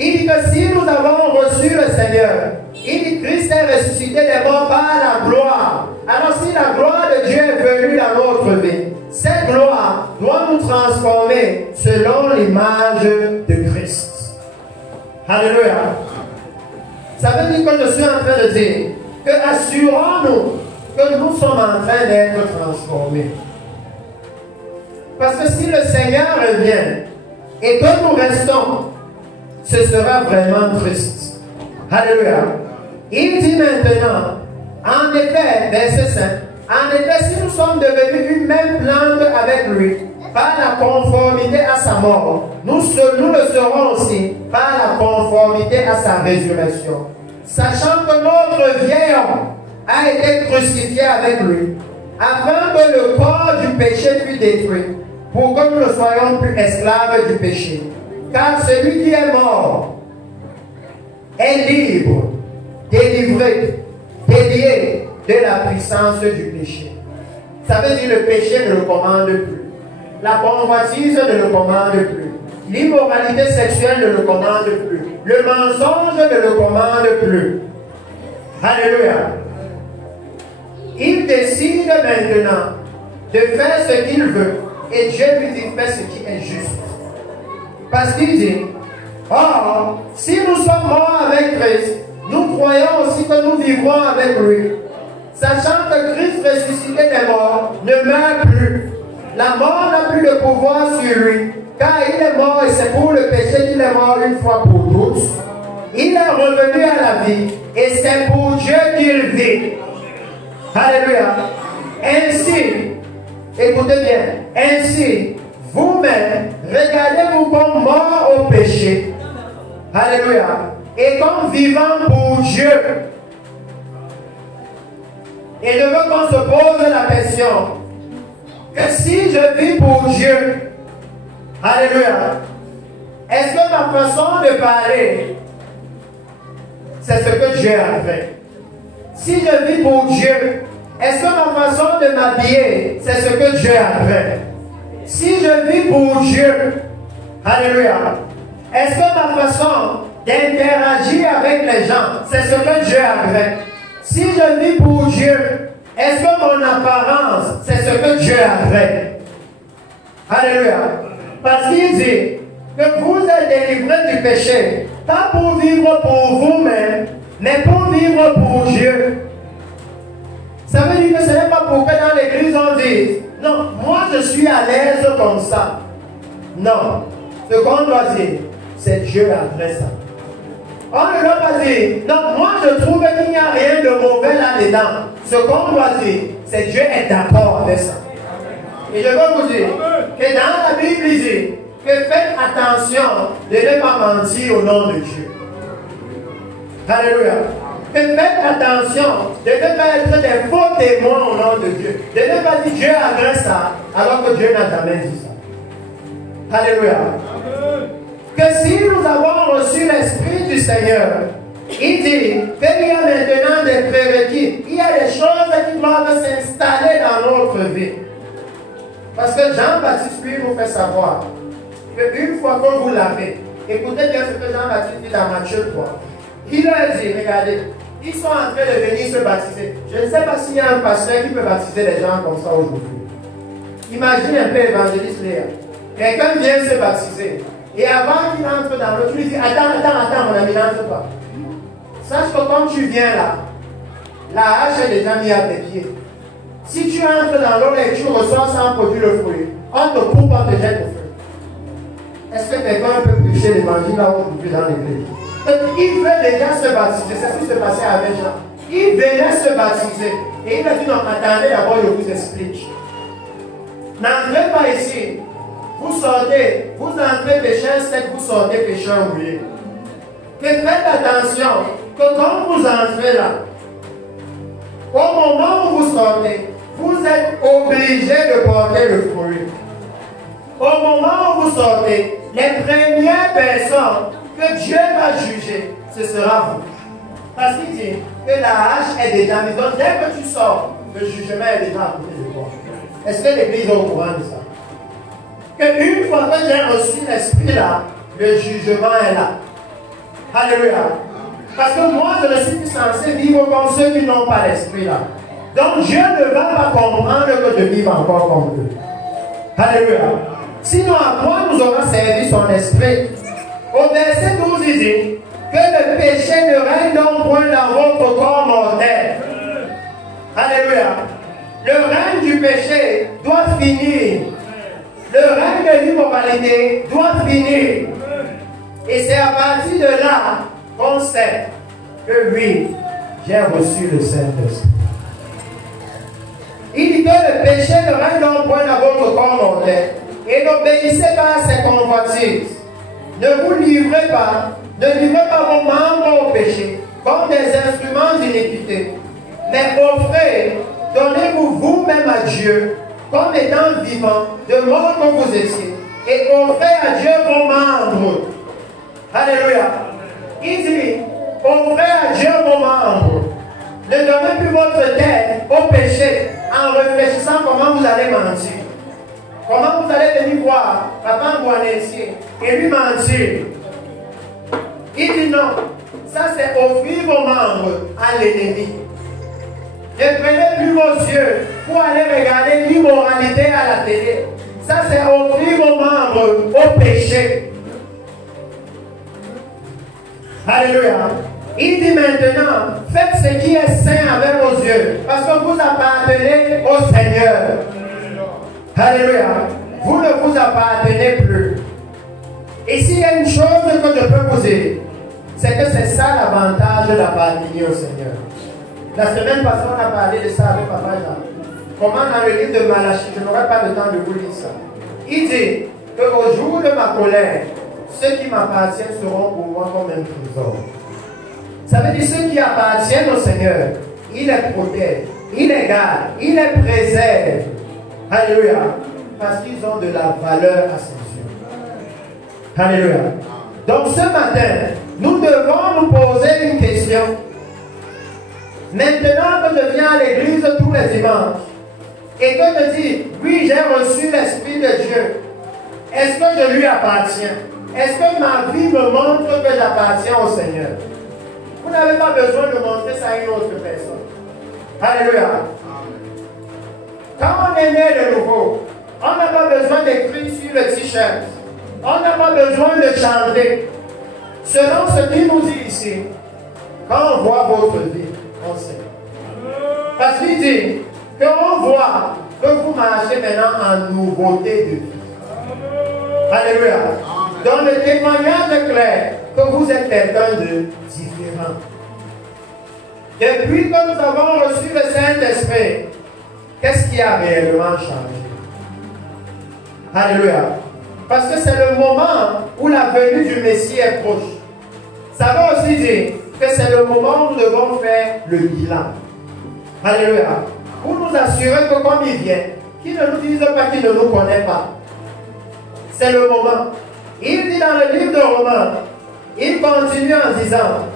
Il dit que si nous avons reçu le Seigneur, il dit que Christ est ressuscité des morts par la gloire. Alors si la gloire de Dieu est venue dans notre vie, cette gloire doit nous transformer selon l'image de Christ. Alléluia. Ça veut dire que je suis en train de dire que assurons-nous que nous sommes en train d'être transformés. Parce que si le Seigneur revient et que nous restons, ce sera vraiment triste. Alléluia. Il dit maintenant, en effet, verset 5, en effet, si nous sommes devenus une même plante avec lui, par la conformité à sa mort, nous le serons aussi par la conformité à sa résurrection. Sachant que notre vieil homme a été crucifié avec lui, afin que le corps du péché fût détruit, pour que nous ne soyons plus esclaves du péché. Car celui qui est mort est libre, délivré, délié de la puissance du péché. Ça veut dire que le péché ne le commande plus. La convoitise ne le commande plus. L'immoralité sexuelle ne le commande plus. Le mensonge ne le commande plus. Alléluia. Il décide maintenant de faire ce qu'il veut. Et Dieu lui dit, fais ce qui est juste. Parce qu'il dit, or, si nous sommes morts avec Christ, nous croyons aussi que nous vivrons avec lui. Sachant que Christ ressuscité des morts ne meurt plus. La mort n'a plus de pouvoir sur lui, car il est mort et c'est pour le péché qu'il est mort une fois pour tous. Il est revenu à la vie et c'est pour Dieu qu'il vit. Alléluia. Ainsi, écoutez bien, ainsi, vous-même, regardez-vous comme mort au péché. Alléluia. Et comme vivant pour Dieu. Et je veux qu'on se pose la question que si je vis pour Dieu, alléluia, est-ce que ma façon de parler, c'est ce que Dieu a fait? Si je vis pour Dieu, est-ce que ma façon de m'habiller, c'est ce que Dieu a fait? Si je vis pour Dieu, alléluia, est-ce que ma façon d'interagir avec les gens, c'est ce que Dieu a fait? Si je vis pour Dieu, est-ce que mon apparence, c'est ce que Dieu a fait? Alléluia. Parce qu'il dit que vous êtes délivrés du péché, pas pour vivre pour vous-même, mais pour vivre pour Dieu. Ça veut dire que ce n'est pas pour que dans l'église on dise, non, moi je suis à l'aise comme ça. Non. Ce qu'on doit dire, c'est Dieu après ça. On ne doit pas dire, non, moi je trouve qu'il n'y a rien de mauvais là-dedans. Ce qu'on doit dire, c'est Dieu est d'accord avec ça. Et je veux vous dire que dans la Bible, il dit que faites attention de ne pas mentir au nom de Dieu. Alléluia. Que faites attention de ne pas être des faux témoins au nom de Dieu. De ne pas dire Dieu a fait ça alors que Dieu n'a jamais dit ça. Alléluia. Que si nous avons reçu l'Esprit du Seigneur, il dit qu'il y a maintenant des prérequis. Il y a des choses qui doivent s'installer dans notre vie. Parce que Jean-Baptiste, lui, nous fait savoir qu'une fois que vous l'avez, écoutez bien ce que Jean-Baptiste dit dans Matthieu 3. Il leur dit, regardez, ils sont en train de venir se baptiser. Je ne sais pas s'il y a un pasteur qui peut baptiser les gens comme ça aujourd'hui. Imagine un peu évangéliste Léa. Quelqu'un vient se baptiser. Et avant qu'il entre dans l'eau, tu lui dis, attends, mon ami, n'entre pas. Sache que quand tu viens là, la hache est déjà mise à tes pieds. Si tu entres dans l'eau et tu reçois sans produire le fruit, on te coupe, on te jette au feu. Est-ce que quelqu'un peut prêcher l'évangile là aujourd'hui dans l'église? Il veut déjà se baptiser, c'est ce qui s'est passé avec Jean. Il venait se baptiser. Et il a dit, non, attendez d'abord, je vous explique. N'entrez pas ici. Vous sortez, vous entrez pécheur sec, vous sortez pécheur mouillé. Que faites attention, que quand vous entrez là, au moment où vous sortez, vous êtes obligé de porter le fruit. Au moment où vous sortez, les premières personnes que Dieu va juger, ce sera vous. Parce qu'il dit que la hache est déjà mise. Donc dès que tu sors, le jugement est déjà à côté de toi. Est-ce que l'Église est au courant de ça? Qu'une fois que j'ai reçu l'Esprit là, le jugement est là. Alléluia. Parce que moi, je ne suis plus censé vivre comme ceux qui n'ont pas l'Esprit là. Donc Dieu ne va pas comprendre que de vivre encore comme eux. Alléluia. Sinon, à quoi nous aura servi son Esprit? Au verset 12, il dit que le péché ne règne donc point dans votre corps mortel. Alléluia. Le règne du péché doit finir. Le règne de l'immoralité doit finir. Et c'est à partir de là qu'on sait que oui, j'ai reçu le Saint-Esprit. Il dit que le péché ne règne donc point dans votre corps mortel. Et n'obéissez pas à ses convoitises. Ne vous livrez pas, ne livrez pas vos membres au péché comme des instruments d'iniquité. Mais offrez, donnez-vous vous-même à Dieu comme étant vivant, de mort que vous étiez, et offrez à Dieu vos membres. Alléluia. Il dit, offrez à Dieu vos membres. Ne donnez plus votre tête au péché en réfléchissant comment vous allez mentir. Comment vous allez venir voir Papa Boanessier et lui mentir. Il dit non, ça c'est offrir vos membres à l'ennemi. Ne prenez plus vos yeux pour aller regarder l'immoralité à la télé. Ça, c'est offrir vos membres au péché. Alléluia. Il dit maintenant, faites ce qui est saint avec vos yeux, parce que vous appartenez au Seigneur. Alléluia. Vous ne vous appartenez plus. Et s'il y a une chose que je peux vous dire, c'est que c'est ça l'avantage d'appartenir au Seigneur. La semaine passée, on a parlé de ça avec Papa Jean. Comment dans le livre de Malachie, je n'aurai pas le temps de vous lire ça. Il dit qu'au jour de ma colère, ceux qui m'appartiennent seront pour moi comme un trésor. Ça veut dire ceux qui appartiennent au Seigneur, il les protège, il les garde, il les préserve. Alléluia. Parce qu'ils ont de la valeur à ses yeux. Alléluia. Donc ce matin, nous devons nous poser une question. Maintenant que je viens à l'église tous les dimanches et que je dis, oui, j'ai reçu l'Esprit de Dieu, est-ce que je lui appartiens? Est-ce que ma vie me montre que j'appartiens au Seigneur? Vous n'avez pas besoin de montrer ça à une autre personne. Alléluia. Quand on est né de nouveau, On n'a pas besoin d'écrire sur le t-shirt. On n'a pas besoin de chanter. Selon ce qu'il nous dit ici, quand on voit votre vie, on sait. Parce qu'il dit qu'on voit que vous marchez maintenant en nouveauté de vie. Alléluia. Dans le témoignage est clair que vous êtes quelqu'un de différent. Depuis que nous avons reçu le Saint-Esprit, qu'est-ce qui a réellement changé? Alléluia. Parce que c'est le moment où la venue du Messie est proche. Ça veut aussi dire que c'est le moment où nous devons faire le bilan. Alléluia. Pour nous assurer que comme il vient, qu'il ne nous dise pas qu'il ne nous connaît pas. C'est le moment. Il dit dans le livre de Romains, il continue en disant,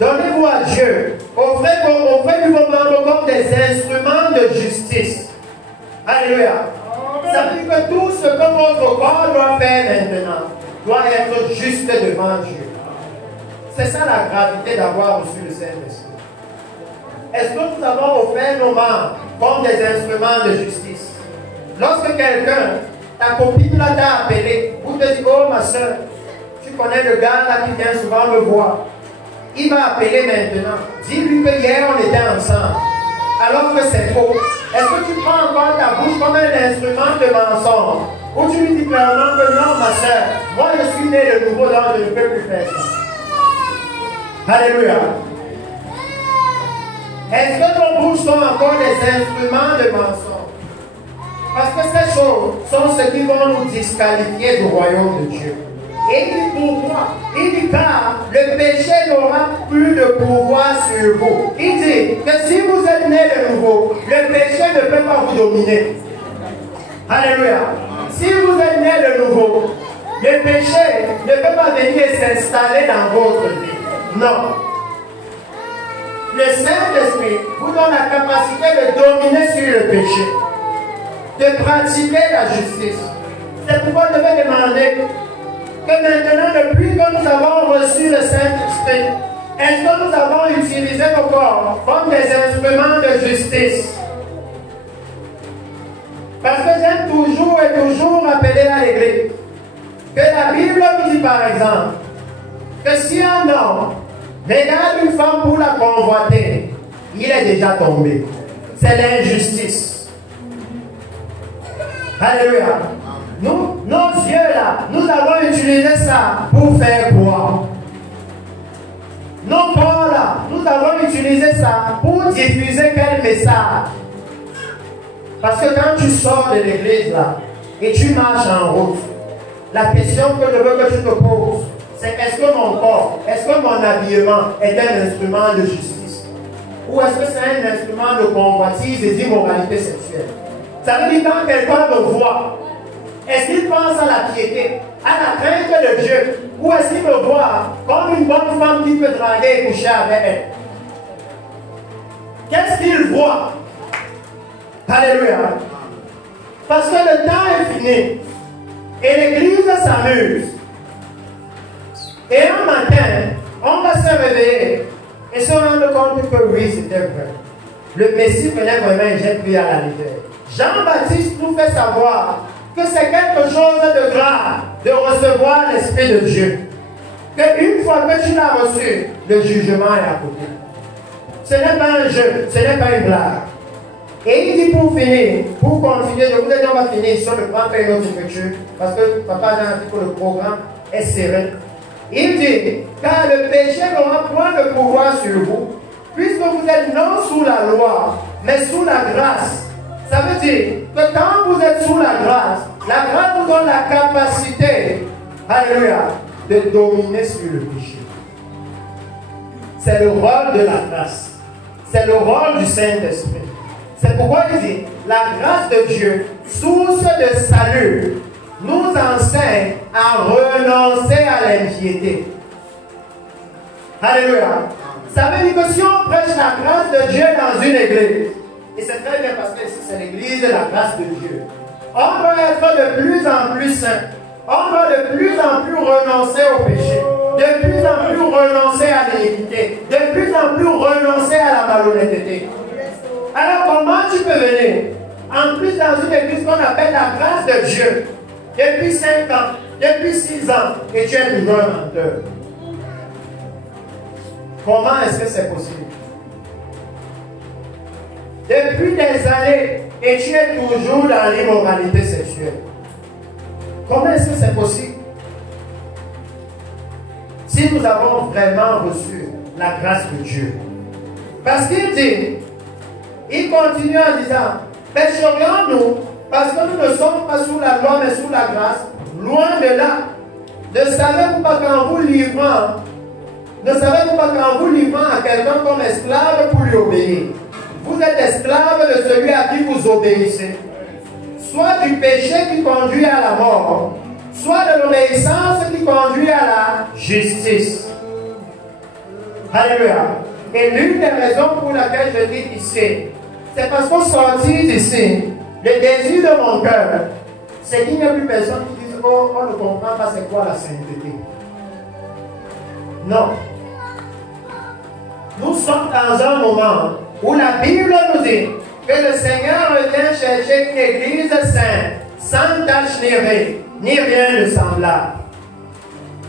donnez-vous à Dieu, offrez-lui vos membres comme des instruments de justice. Alléluia. Ça veut dire que tout ce que votre corps doit faire maintenant doit être juste devant Dieu. C'est ça la gravité d'avoir reçu le Saint-Esprit. Est-ce que nous avons offert nos membres comme des instruments de justice? Lorsque quelqu'un, ta copine là t'a appelé, vous te dites, oh ma soeur, tu connais le gars là qui vient souvent me voir. Il va appeler maintenant. Dis-lui que hier on était ensemble. Alors que c'est faux. Est-ce que tu prends encore ta bouche comme un instrument de mensonge? Ou tu lui dis clairement que non ma soeur, moi je suis né de nouveau donc je ne peux plus faire ça. Alléluia. Est-ce que nos bouches sont encore des instruments de mensonge? Parce que ces choses sont ce qui vont nous disqualifier du royaume de Dieu. Et il dit pourquoi? Il dit car le péché n'aura plus de pouvoir sur vous. Il dit que si vous êtes né de nouveau, le péché ne peut pas vous dominer. Alléluia. Si vous êtes né de nouveau, le péché ne peut pas venir s'installer dans votre vie. Non. Le Saint-Esprit vous donne la capacité de dominer sur le péché, de pratiquer la justice. C'est pourquoi je vais demander que maintenant, depuis que nous avons reçu le Saint-Esprit, est-ce que nous avons utilisé nos corps comme des instruments de justice? Parce que j'aime toujours et toujours rappeler à l'Église que la Bible nous dit par exemple que si un homme regarde une femme pour la convoiter, il est déjà tombé. C'est l'injustice. Alléluia. Nous, nos yeux là, nous avons utilisé ça pour faire quoi? Nos corps là, nous avons utilisé ça pour diffuser quel message? Parce que quand tu sors de l'église là, et tu marches en route, la question que je veux que tu te poses, c'est est-ce que mon corps, est-ce que mon habillement est un instrument de justice? Ou est-ce que c'est un instrument de convoitise et d'immoralité sexuelle? Ça veut dire quand quelqu'un me voit, est-ce qu'il pense à la piété, à la crainte de Dieu, ou est-ce qu'il me voit comme une bonne femme qui peut draguer et coucher avec elle? Qu'est-ce qu'il voit? Alléluia. Parce que le temps est fini et l'église s'amuse. Et un matin, on va se réveiller et se rendre compte que oui, c'était vrai. Le Messie venait vraiment et j'ai pris à la légère. Jean-Baptiste nous fait savoir que c'est quelque chose de grave de recevoir l'Esprit de Dieu. Qu'une fois que tu l'as reçu, le jugement est à côté. Ce n'est pas un jeu, ce n'est pas une blague. Et il dit pour finir, pour continuer, je vous ai dit on va finir sur le prendre une autre écriture, parce que papa a dit que le programme est serré. Il dit, car le péché n'aura point de pouvoir sur vous, puisque vous êtes non sous la loi, mais sous la grâce. Ça veut dire que quand vous êtes sous la grâce vous donne la capacité, alléluia, de dominer sur le péché. C'est le rôle de la grâce. C'est le rôle du Saint-Esprit. C'est pourquoi il dit, la grâce de Dieu, source de salut, nous enseigne à renoncer à l'impiété. Alléluia. Ça veut dire que si on prêche la grâce de Dieu dans une église, et c'est très bien parce que ici c'est l'église de la grâce de Dieu, on doit être de plus en plus saint. On doit de plus en plus renoncer au péché, de plus en plus renoncer à l'iniquité, de plus en plus renoncer à la malhonnêteté. Alors comment tu peux venir En plus, dans une église qu'on appelle la grâce de Dieu, depuis 5 ans, depuis 6 ans, et tu es toujours un menteur. Comment est-ce que c'est possible? Depuis des années, et tu es toujours dans l'immoralité sexuelle. Comment est-ce que c'est possible? Si nous avons vraiment reçu la grâce de Dieu. Parce qu'il dit, il continue en disant, pécherions-nous parce que nous ne sommes pas sous la loi mais sous la grâce. Loin de là. Ne savez-vous pas qu'en vous livrant, à quelqu'un comme esclave pour lui obéir, vous êtes esclave de celui à qui vous obéissez, soit du péché qui conduit à la mort, soit de l'obéissance qui conduit à la justice. Alléluia. Et l'une des raisons pour laquelle je dis ici, c'est parce qu'au sortir d'ici, le désir de mon cœur, c'est qu'il n'y a plus personne qui dise, oh, on ne comprend pas c'est quoi la sainteté. Non. Nous sommes dans un moment où la Bible nous dit que le Seigneur vient chercher une église sainte, sans tache ni rien de semblable.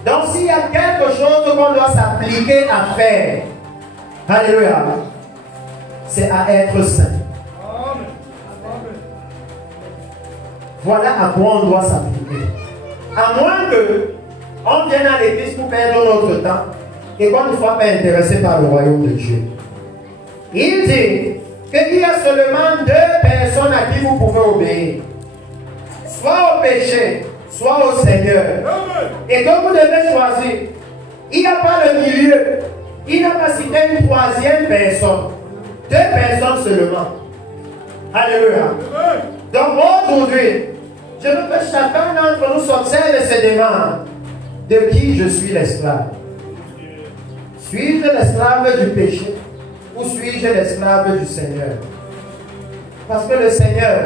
Donc s'il y a quelque chose qu'on doit s'appliquer à faire, alléluia, c'est à être saint. Voilà à quoi on doit s'appliquer. À moins que on vienne à l'église pour perdre notre temps et qu'on ne soit pas intéressé par le royaume de Dieu. Il dit qu'il y a seulement 2 personnes à qui vous pouvez obéir. Soit au péché, soit au Seigneur. Et que vous devez choisir. Il n'y a pas le milieu. Il n'a pas cité une 3e personne. 2 personnes seulement. Alléluia. Donc aujourd'hui, je veux que chacun d'entre nous s'observe et se demande de qui je suis l'esclave. Suis-je l'esclave du péché ou suis-je l'esclave du Seigneur? Parce que le Seigneur,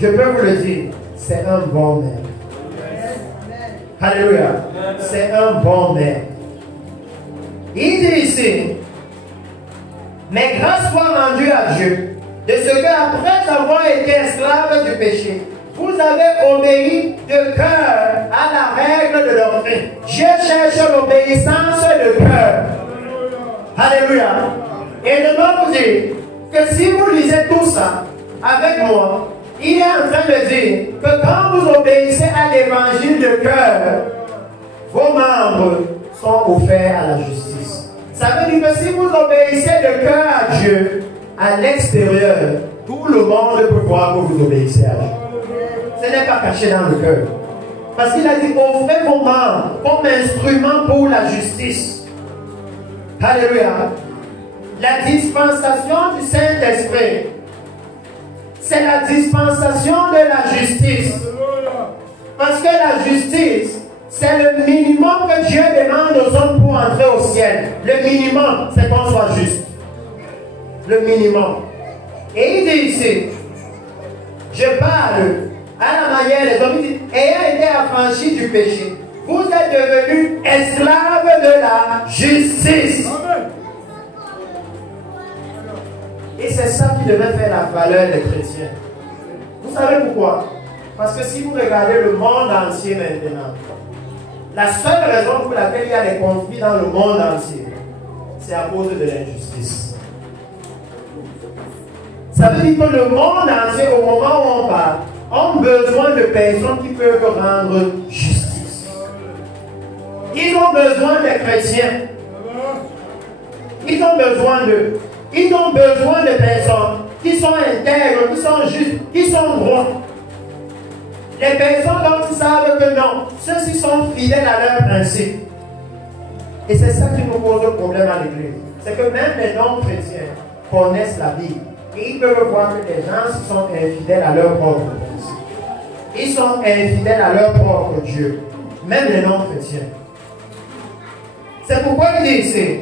je peux vous le dire, c'est un bon maître. Alléluia. C'est un bon maître. Il dit ici, mais grâce soit rendue à Dieu, de ce qu'après avoir été esclave du péché, vous avez obéi de cœur à la règle de doctrine. Dieu cherche l'obéissance de cœur. Alléluia. Et je dois vous dire que si vous lisez tout ça avec moi, il est en train de dire que quand vous obéissez à l'évangile de cœur, vos membres sont offerts à la justice. Ça veut dire que si vous obéissez de cœur à Dieu, à l'extérieur, tout le monde peut voir que vous obéissez à Dieu. Ce n'est pas caché dans le cœur. Parce qu'il a dit, offrez vos membres comme instrument pour la justice. Alléluia. La dispensation du Saint-Esprit, c'est la dispensation de la justice. Parce que la justice, c'est le minimum que Dieu demande aux hommes pour entrer au ciel. Le minimum, c'est qu'on soit juste. Le minimum. Et il dit ici, je parle à la manière des hommes, il dit, ayant été affranchi du péché, vous êtes devenus esclaves de la justice. Amen. Et c'est ça qui devait faire la valeur des chrétiens. Vous savez pourquoi? Parce que si vous regardez le monde entier maintenant, la seule raison pour laquelle il y a des conflits dans le monde entier, c'est à cause de l'injustice. Ça veut dire que le monde entier, au moment où on parle, ont besoin de personnes qui peuvent rendre justice. Ils ont besoin des chrétiens. Ils ont besoin d'eux. Ils ont besoin de personnes qui sont intègres, qui sont justes, qui sont droits. Les personnes dont ils savent que non, ceux-ci sont fidèles à leurs principes. Et c'est ça qui nous pose le problème à l'église. C'est que même les non-chrétiens connaissent la Bible. Et ils peuvent voir que les gens sont infidèles à leur propre principe. Ils sont infidèles à leur propre Dieu. Même les non-chrétiens. C'est pourquoi il dit ici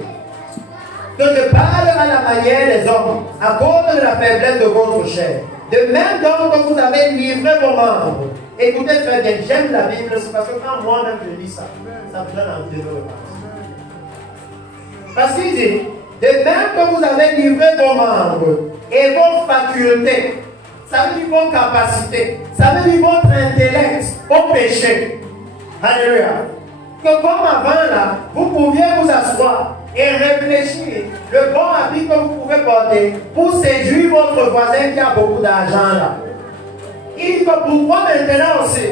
que je parle à la manière des hommes à cause de la faiblesse de votre chair. De même donc que vous avez livré vos membres. Écoutez très bien, j'aime la Bible, c'est parce que quand moi-même je lis ça, ça me donne envie de le repenser. Parce qu'il dit, de même que vous avez livré vos membres et vos facultés, Ça veut dire vos capacités. Ça veut dire votre intellect au péché. Alléluia. Que comme avant là, vous pouviez vous asseoir et réfléchir le bon habit que vous pouvez porter pour séduire votre voisin qui a beaucoup d'argent là. Il dit que pourquoi maintenant aussi,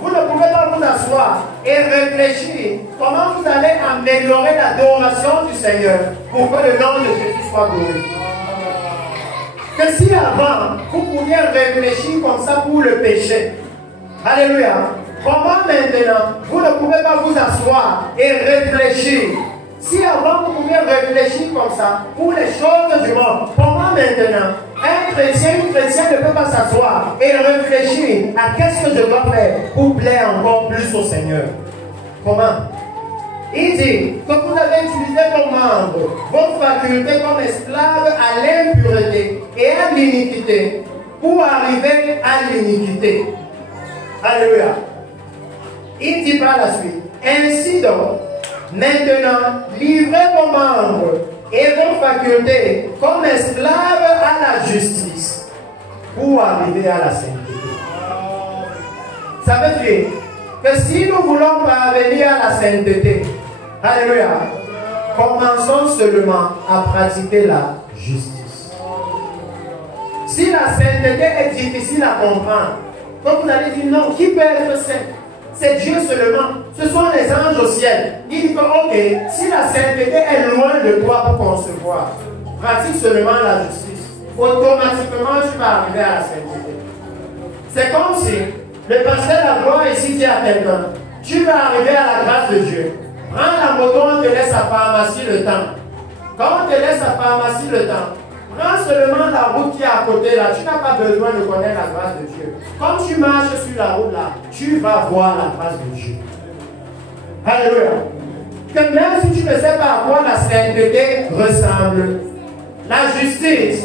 vous ne pouvez pas vous asseoir et réfléchir comment vous allez améliorer l'adoration du Seigneur pour que le nom de Jésus soit glorifié. Que si avant, vous pouviez réfléchir comme ça pour le péché. Alléluia. Comment maintenant, vous ne pouvez pas vous asseoir et réfléchir. Si avant, vous pouviez réfléchir comme ça pour les choses du monde. Comment maintenant, un chrétien, une chrétienne ne peut pas s'asseoir et réfléchir à qu'est-ce que je dois faire pour plaire encore plus au Seigneur. Comment? Il dit que vous avez utilisé vos membres, vos facultés comme esclaves à l'impureté et à l'iniquité pour arriver à l'iniquité. Alléluia. Il dit par la suite, ainsi donc, maintenant, livrez vos membres et vos facultés comme esclaves à la justice pour arriver à la sainteté. Ça veut dire que si nous voulons parvenir à la sainteté, alléluia, commençons seulement à pratiquer la justice. Si la sainteté est difficile à comprendre, quand vous allez dire non, qui peut être saint? C'est Dieu seulement. Ce sont les anges au ciel. Il dit que, ok, si la sainteté est loin de toi pour concevoir, pratique seulement la justice. Automatiquement, tu vas arriver à la sainteté. C'est comme si le pasteur de la gloire ici dit à quelqu'un, tu vas arriver à la grâce de Dieu. Prends la moto, on te laisse à pharmacie le temps. Quand on te laisse à pharmacie le temps, prends seulement la route qui est à côté là. Tu n'as pas besoin de connaître la grâce de Dieu. Quand tu marches sur la route là, tu vas voir la grâce de Dieu. Alléluia. Que même si tu ne sais pas à quoi la sainteté ressemble, la justice,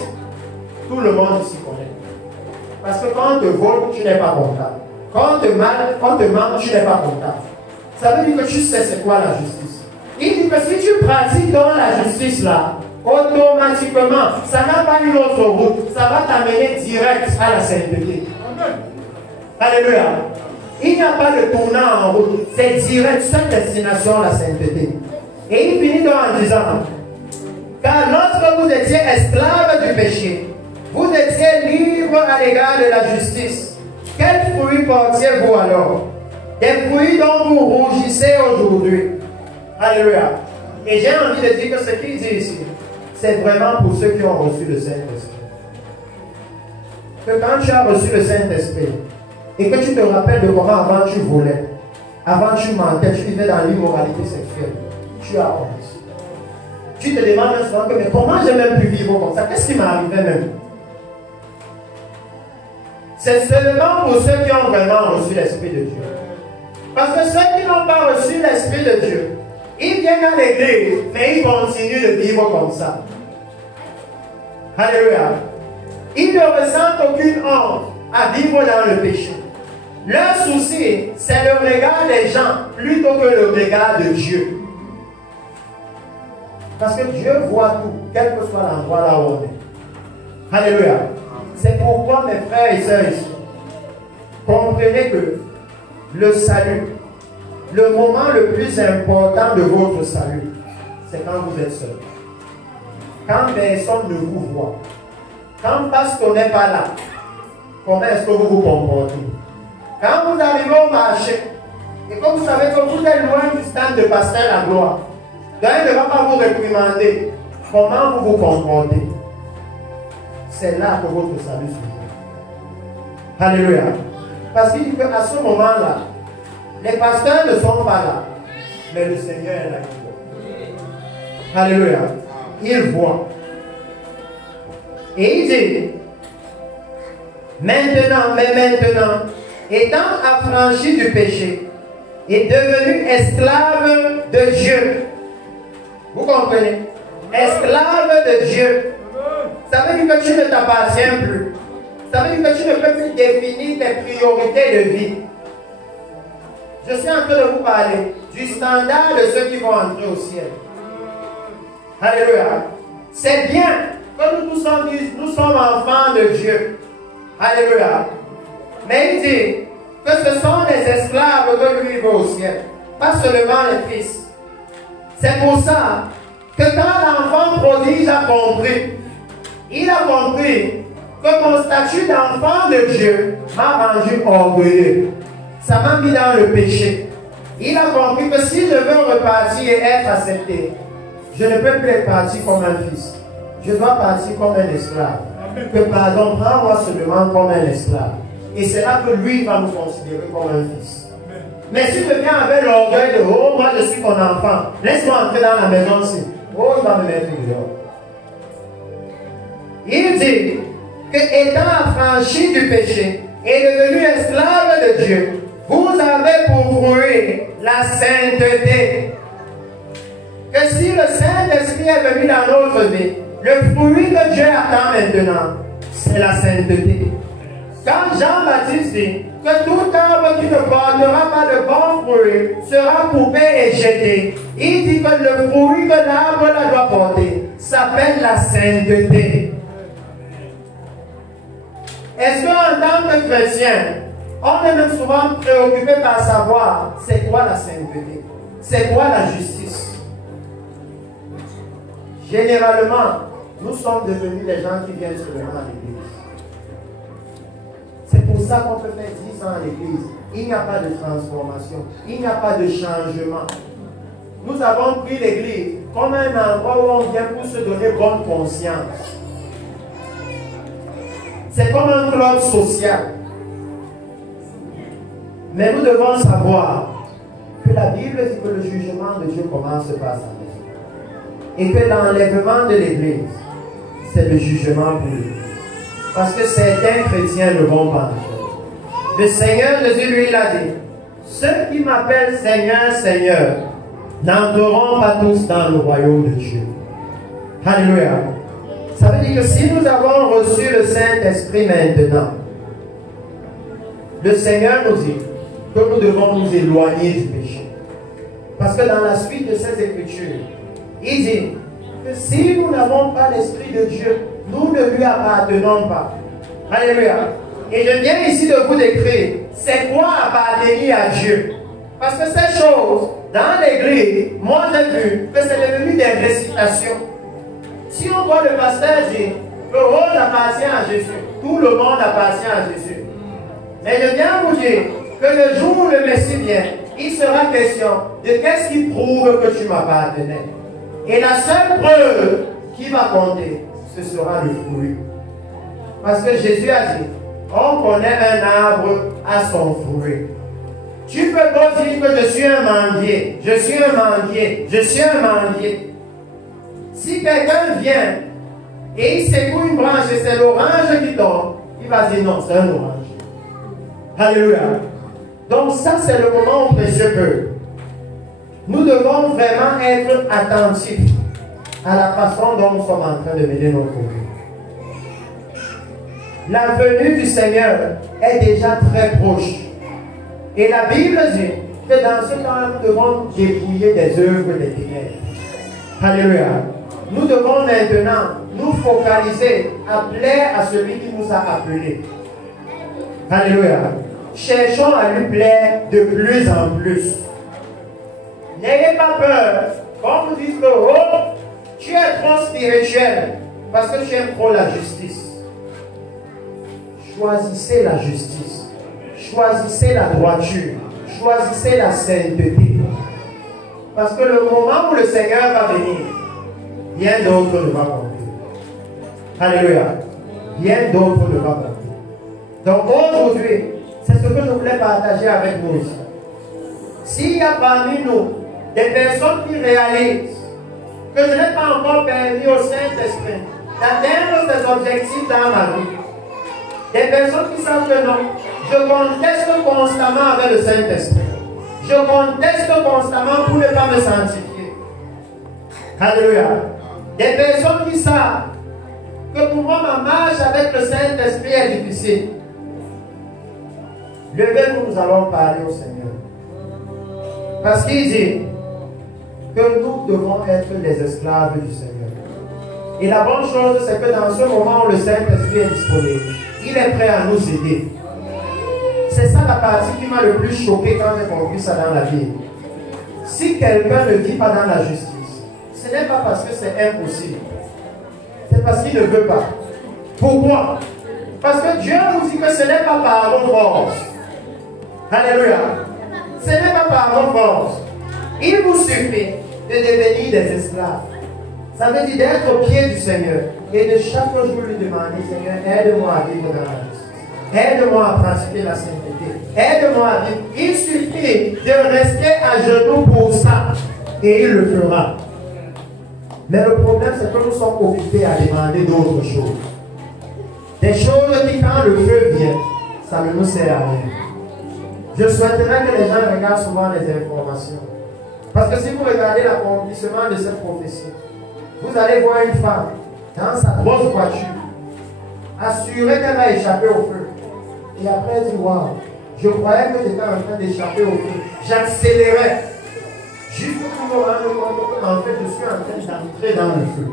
tout le monde ici connaît. Parce que quand on te vole, tu n'es pas comptable. Quand on te ment, tu n'es pas comptable. Ça veut dire que tu sais c'est quoi la justice. Il dit que si tu pratiques dans la justice là, automatiquement, ça n'a pas une autre route. Ça va t'amener direct à la sainteté. Alléluia. Il n'y a pas de tournant en route. C'est direct, cette destination, la sainteté. Et il finit donc en disant, car lorsque vous étiez esclaves du péché, vous étiez libres à l'égard de la justice. Quels fruits portiez-vous alors? Des fruits dont vous rougissez aujourd'hui. Alléluia. Et j'ai envie de dire que ce qu'il dit ici, c'est vraiment pour ceux qui ont reçu le Saint-Esprit. Que quand tu as reçu le Saint-Esprit, et que tu te rappelles de comment avant tu volais, avant tu mentais, tu vivais dans l'immoralité sexuelle, tu as honte. Tu te demandes souvent que mais comment j'ai même pu vivre comme ça? Qu'est-ce qui m'arrivait même? C'est seulement pour ceux qui ont vraiment reçu l'Esprit de Dieu. Parce que ceux qui n'ont pas reçu l'Esprit de Dieu, ils viennent à l'église, mais ils continuent de vivre comme ça. Alléluia. Ils ne ressentent aucune honte à vivre dans le péché. Leur souci, c'est le regard des gens plutôt que le regard de Dieu. Parce que Dieu voit tout, quel que soit l'endroit là où on est. Alléluia. C'est pourquoi mes frères et sœurs ici, comprenez que le salut, le moment le plus important de votre salut, c'est quand vous êtes seul. Quand personne ne vous voit. Quand pasteur n'est pas là, comment est-ce que vous vous comportez? Quand vous arrivez au marché, et que vous savez que vous êtes loin du stand de pasteur la gloire, donc il ne va pas vous réprimander. Comment vous vous comportez? C'est là que votre salut se fait. Alléluia. Parce qu'il dit qu'à ce moment-là, les pasteurs ne sont pas là, mais le Seigneur est là. Alléluia. Il voit. Et il dit, maintenant, étant affranchi du péché, et devenu esclave de Dieu. Vous comprenez? Esclave de Dieu. Ça veut dire que tu ne t'appartiens plus. Ça veut dire que tu ne peux plus définir tes priorités de vie. Je suis en train de vous parler du standard de ceux qui vont entrer au ciel. Alléluia. C'est bien que nous sommes enfants de Dieu. Alléluia. Mais il dit que ce sont les esclaves que lui veut au ciel, pas seulement les fils. C'est pour ça que quand l'enfant prodige a compris, il a compris que mon statut d'enfant de Dieu m'a rendu orgueilleux. Ça m'a mis dans le péché. Il a compris que si je veux repartir et être accepté, je ne peux plus être parti comme un fils. Je dois partir comme un esclave. Que pardon, prends-moi seulement comme un esclave. Et c'est là que lui va nous considérer comme un fils. Mais si je viens avec l'orgueil de oh, moi je suis ton enfant, laisse-moi entrer dans la maison aussi. Oh, il va me mettre dehors. Il dit que étant affranchi du péché et devenu esclave de Dieu, vous avez pour fruit la sainteté. Que si le Saint-Esprit est venu dans notre vie, le fruit que Dieu attend maintenant, c'est la sainteté. Quand Jean-Baptiste dit que tout arbre qui ne portera pas de bons fruits sera coupé et jeté, il dit que le fruit que l'arbre doit porter s'appelle la sainteté. Est-ce qu'en tant que chrétien, on est même souvent préoccupé par savoir c'est quoi la sainteté, c'est quoi la justice? Généralement, nous sommes devenus des gens qui viennent seulement à l'église. C'est pour ça qu'on peut faire 10 ans à l'église. Il n'y a pas de transformation, il n'y a pas de changement. Nous avons pris l'église comme un endroit où on vient pour se donner bonne conscience. C'est comme un club social. Mais nous devons savoir que la Bible dit que le jugement de Dieu commence par sa maison. Et que l'enlèvement de l'église, c'est le jugement pour lui. Parce que certains chrétiens ne vont pas en Le Seigneur Jésus, lui, il a dit, ceux qui m'appellent Seigneur, Seigneur, n'entreront pas tous dans le royaume de Dieu. Alléluia. Ça veut dire que si nous avons reçu le Saint-Esprit maintenant, le Seigneur nous dit que nous devons nous éloigner du péché. Parce que dans la suite de ces Écritures, il dit que si nous n'avons pas l'Esprit de Dieu, nous ne lui appartenons pas. Alléluia. Et je viens ici de vous décrire c'est quoi appartenir à Dieu. Parce que ces choses, dans l'église, moi j'ai vu que c'est devenu des récitations. Si on voit le pasteur dire le rôle appartient à Jésus, tout le monde appartient à Jésus. Mais je viens vous dire que le jour où le Messie vient, il sera question de qu'est-ce qui prouve que tu m'appartenais. Et la seule preuve qui va compter, ce sera le fruit. Parce que Jésus a dit, on connaît un arbre à son fruit. Tu peux pas dire que je suis un mendier, je suis un mendier, je suis un mendier. Si quelqu'un vient et il secoue une branche et c'est l'orange qui tombe, il va dire non, c'est un orange. Alléluia. Donc ça c'est le moment précieux que nous devons vraiment être attentifs à la façon dont nous sommes en train de mener notre vie. La venue du Seigneur est déjà très proche. Et la Bible dit que dans ce temps, nous devons dépouiller des œuvres des ténèbres. Alléluia. Nous devons maintenant nous focaliser à plaire à celui qui nous a appelés. Alléluia. Cherchons à lui plaire de plus en plus. N'ayez pas peur. Quand vous dites que oh, tu es trop spirituel parce que tu aimes trop la justice. Choisissez la justice. Choisissez la droiture. Choisissez la sainteté. Parce que le moment où le Seigneur va venir, rien d'autre ne va compter. Alléluia. Rien d'autre ne va compter. Donc aujourd'hui, c'est ce que je voulais partager avec vous ici. S'il y a parmi nous des personnes qui réalisent que je n'ai pas encore permis au Saint-Esprit d'atteindre ses objectifs dans ma vie, des personnes qui savent que non, je conteste constamment avec le Saint-Esprit. Je conteste constamment pour ne pas me sanctifier. Alléluia. Des personnes qui savent que pour moi ma marche avec le Saint-Esprit est difficile. Levez-vous, nous allons parler au Seigneur. Parce qu'il dit que nous devons être les esclaves du Seigneur. Et la bonne chose, c'est que dans ce moment où le Saint-Esprit est disponible, il est prêt à nous aider. C'est ça la partie qui m'a le plus choqué quand j'ai compris ça dans la vie. Si quelqu'un ne vit pas dans la justice, ce n'est pas parce que c'est impossible. C'est parce qu'il ne veut pas. Pourquoi? Parce que Dieu nous dit que ce n'est pas par nos forces. Alléluia. Ce n'est pas par nos forces. Il vous suffit de devenir des esclaves. Ça veut dire d'être au pied du Seigneur et de chaque jour lui demander, Seigneur, aide-moi à vivre dans la justice. Aide-moi à pratiquer la sainteté. Aide-moi à vivre. Il suffit de rester à genoux pour ça et il le fera. Mais le problème, c'est que nous sommes occupés à demander d'autres choses. Des choses qui, quand le feu vient, ça ne nous sert à rien. Je souhaiterais que les gens regardent souvent les informations. Parce que si vous regardez l'accomplissement de cette prophétie, vous allez voir une femme dans sa grosse voiture, assurée qu'elle va échapper au feu. Et après, elle dit, waouh, je croyais que j'étais en train d'échapper au feu. J'accélérais. Juste pour me rendre compte qu'en fait, je suis en train d'entrer dans le feu.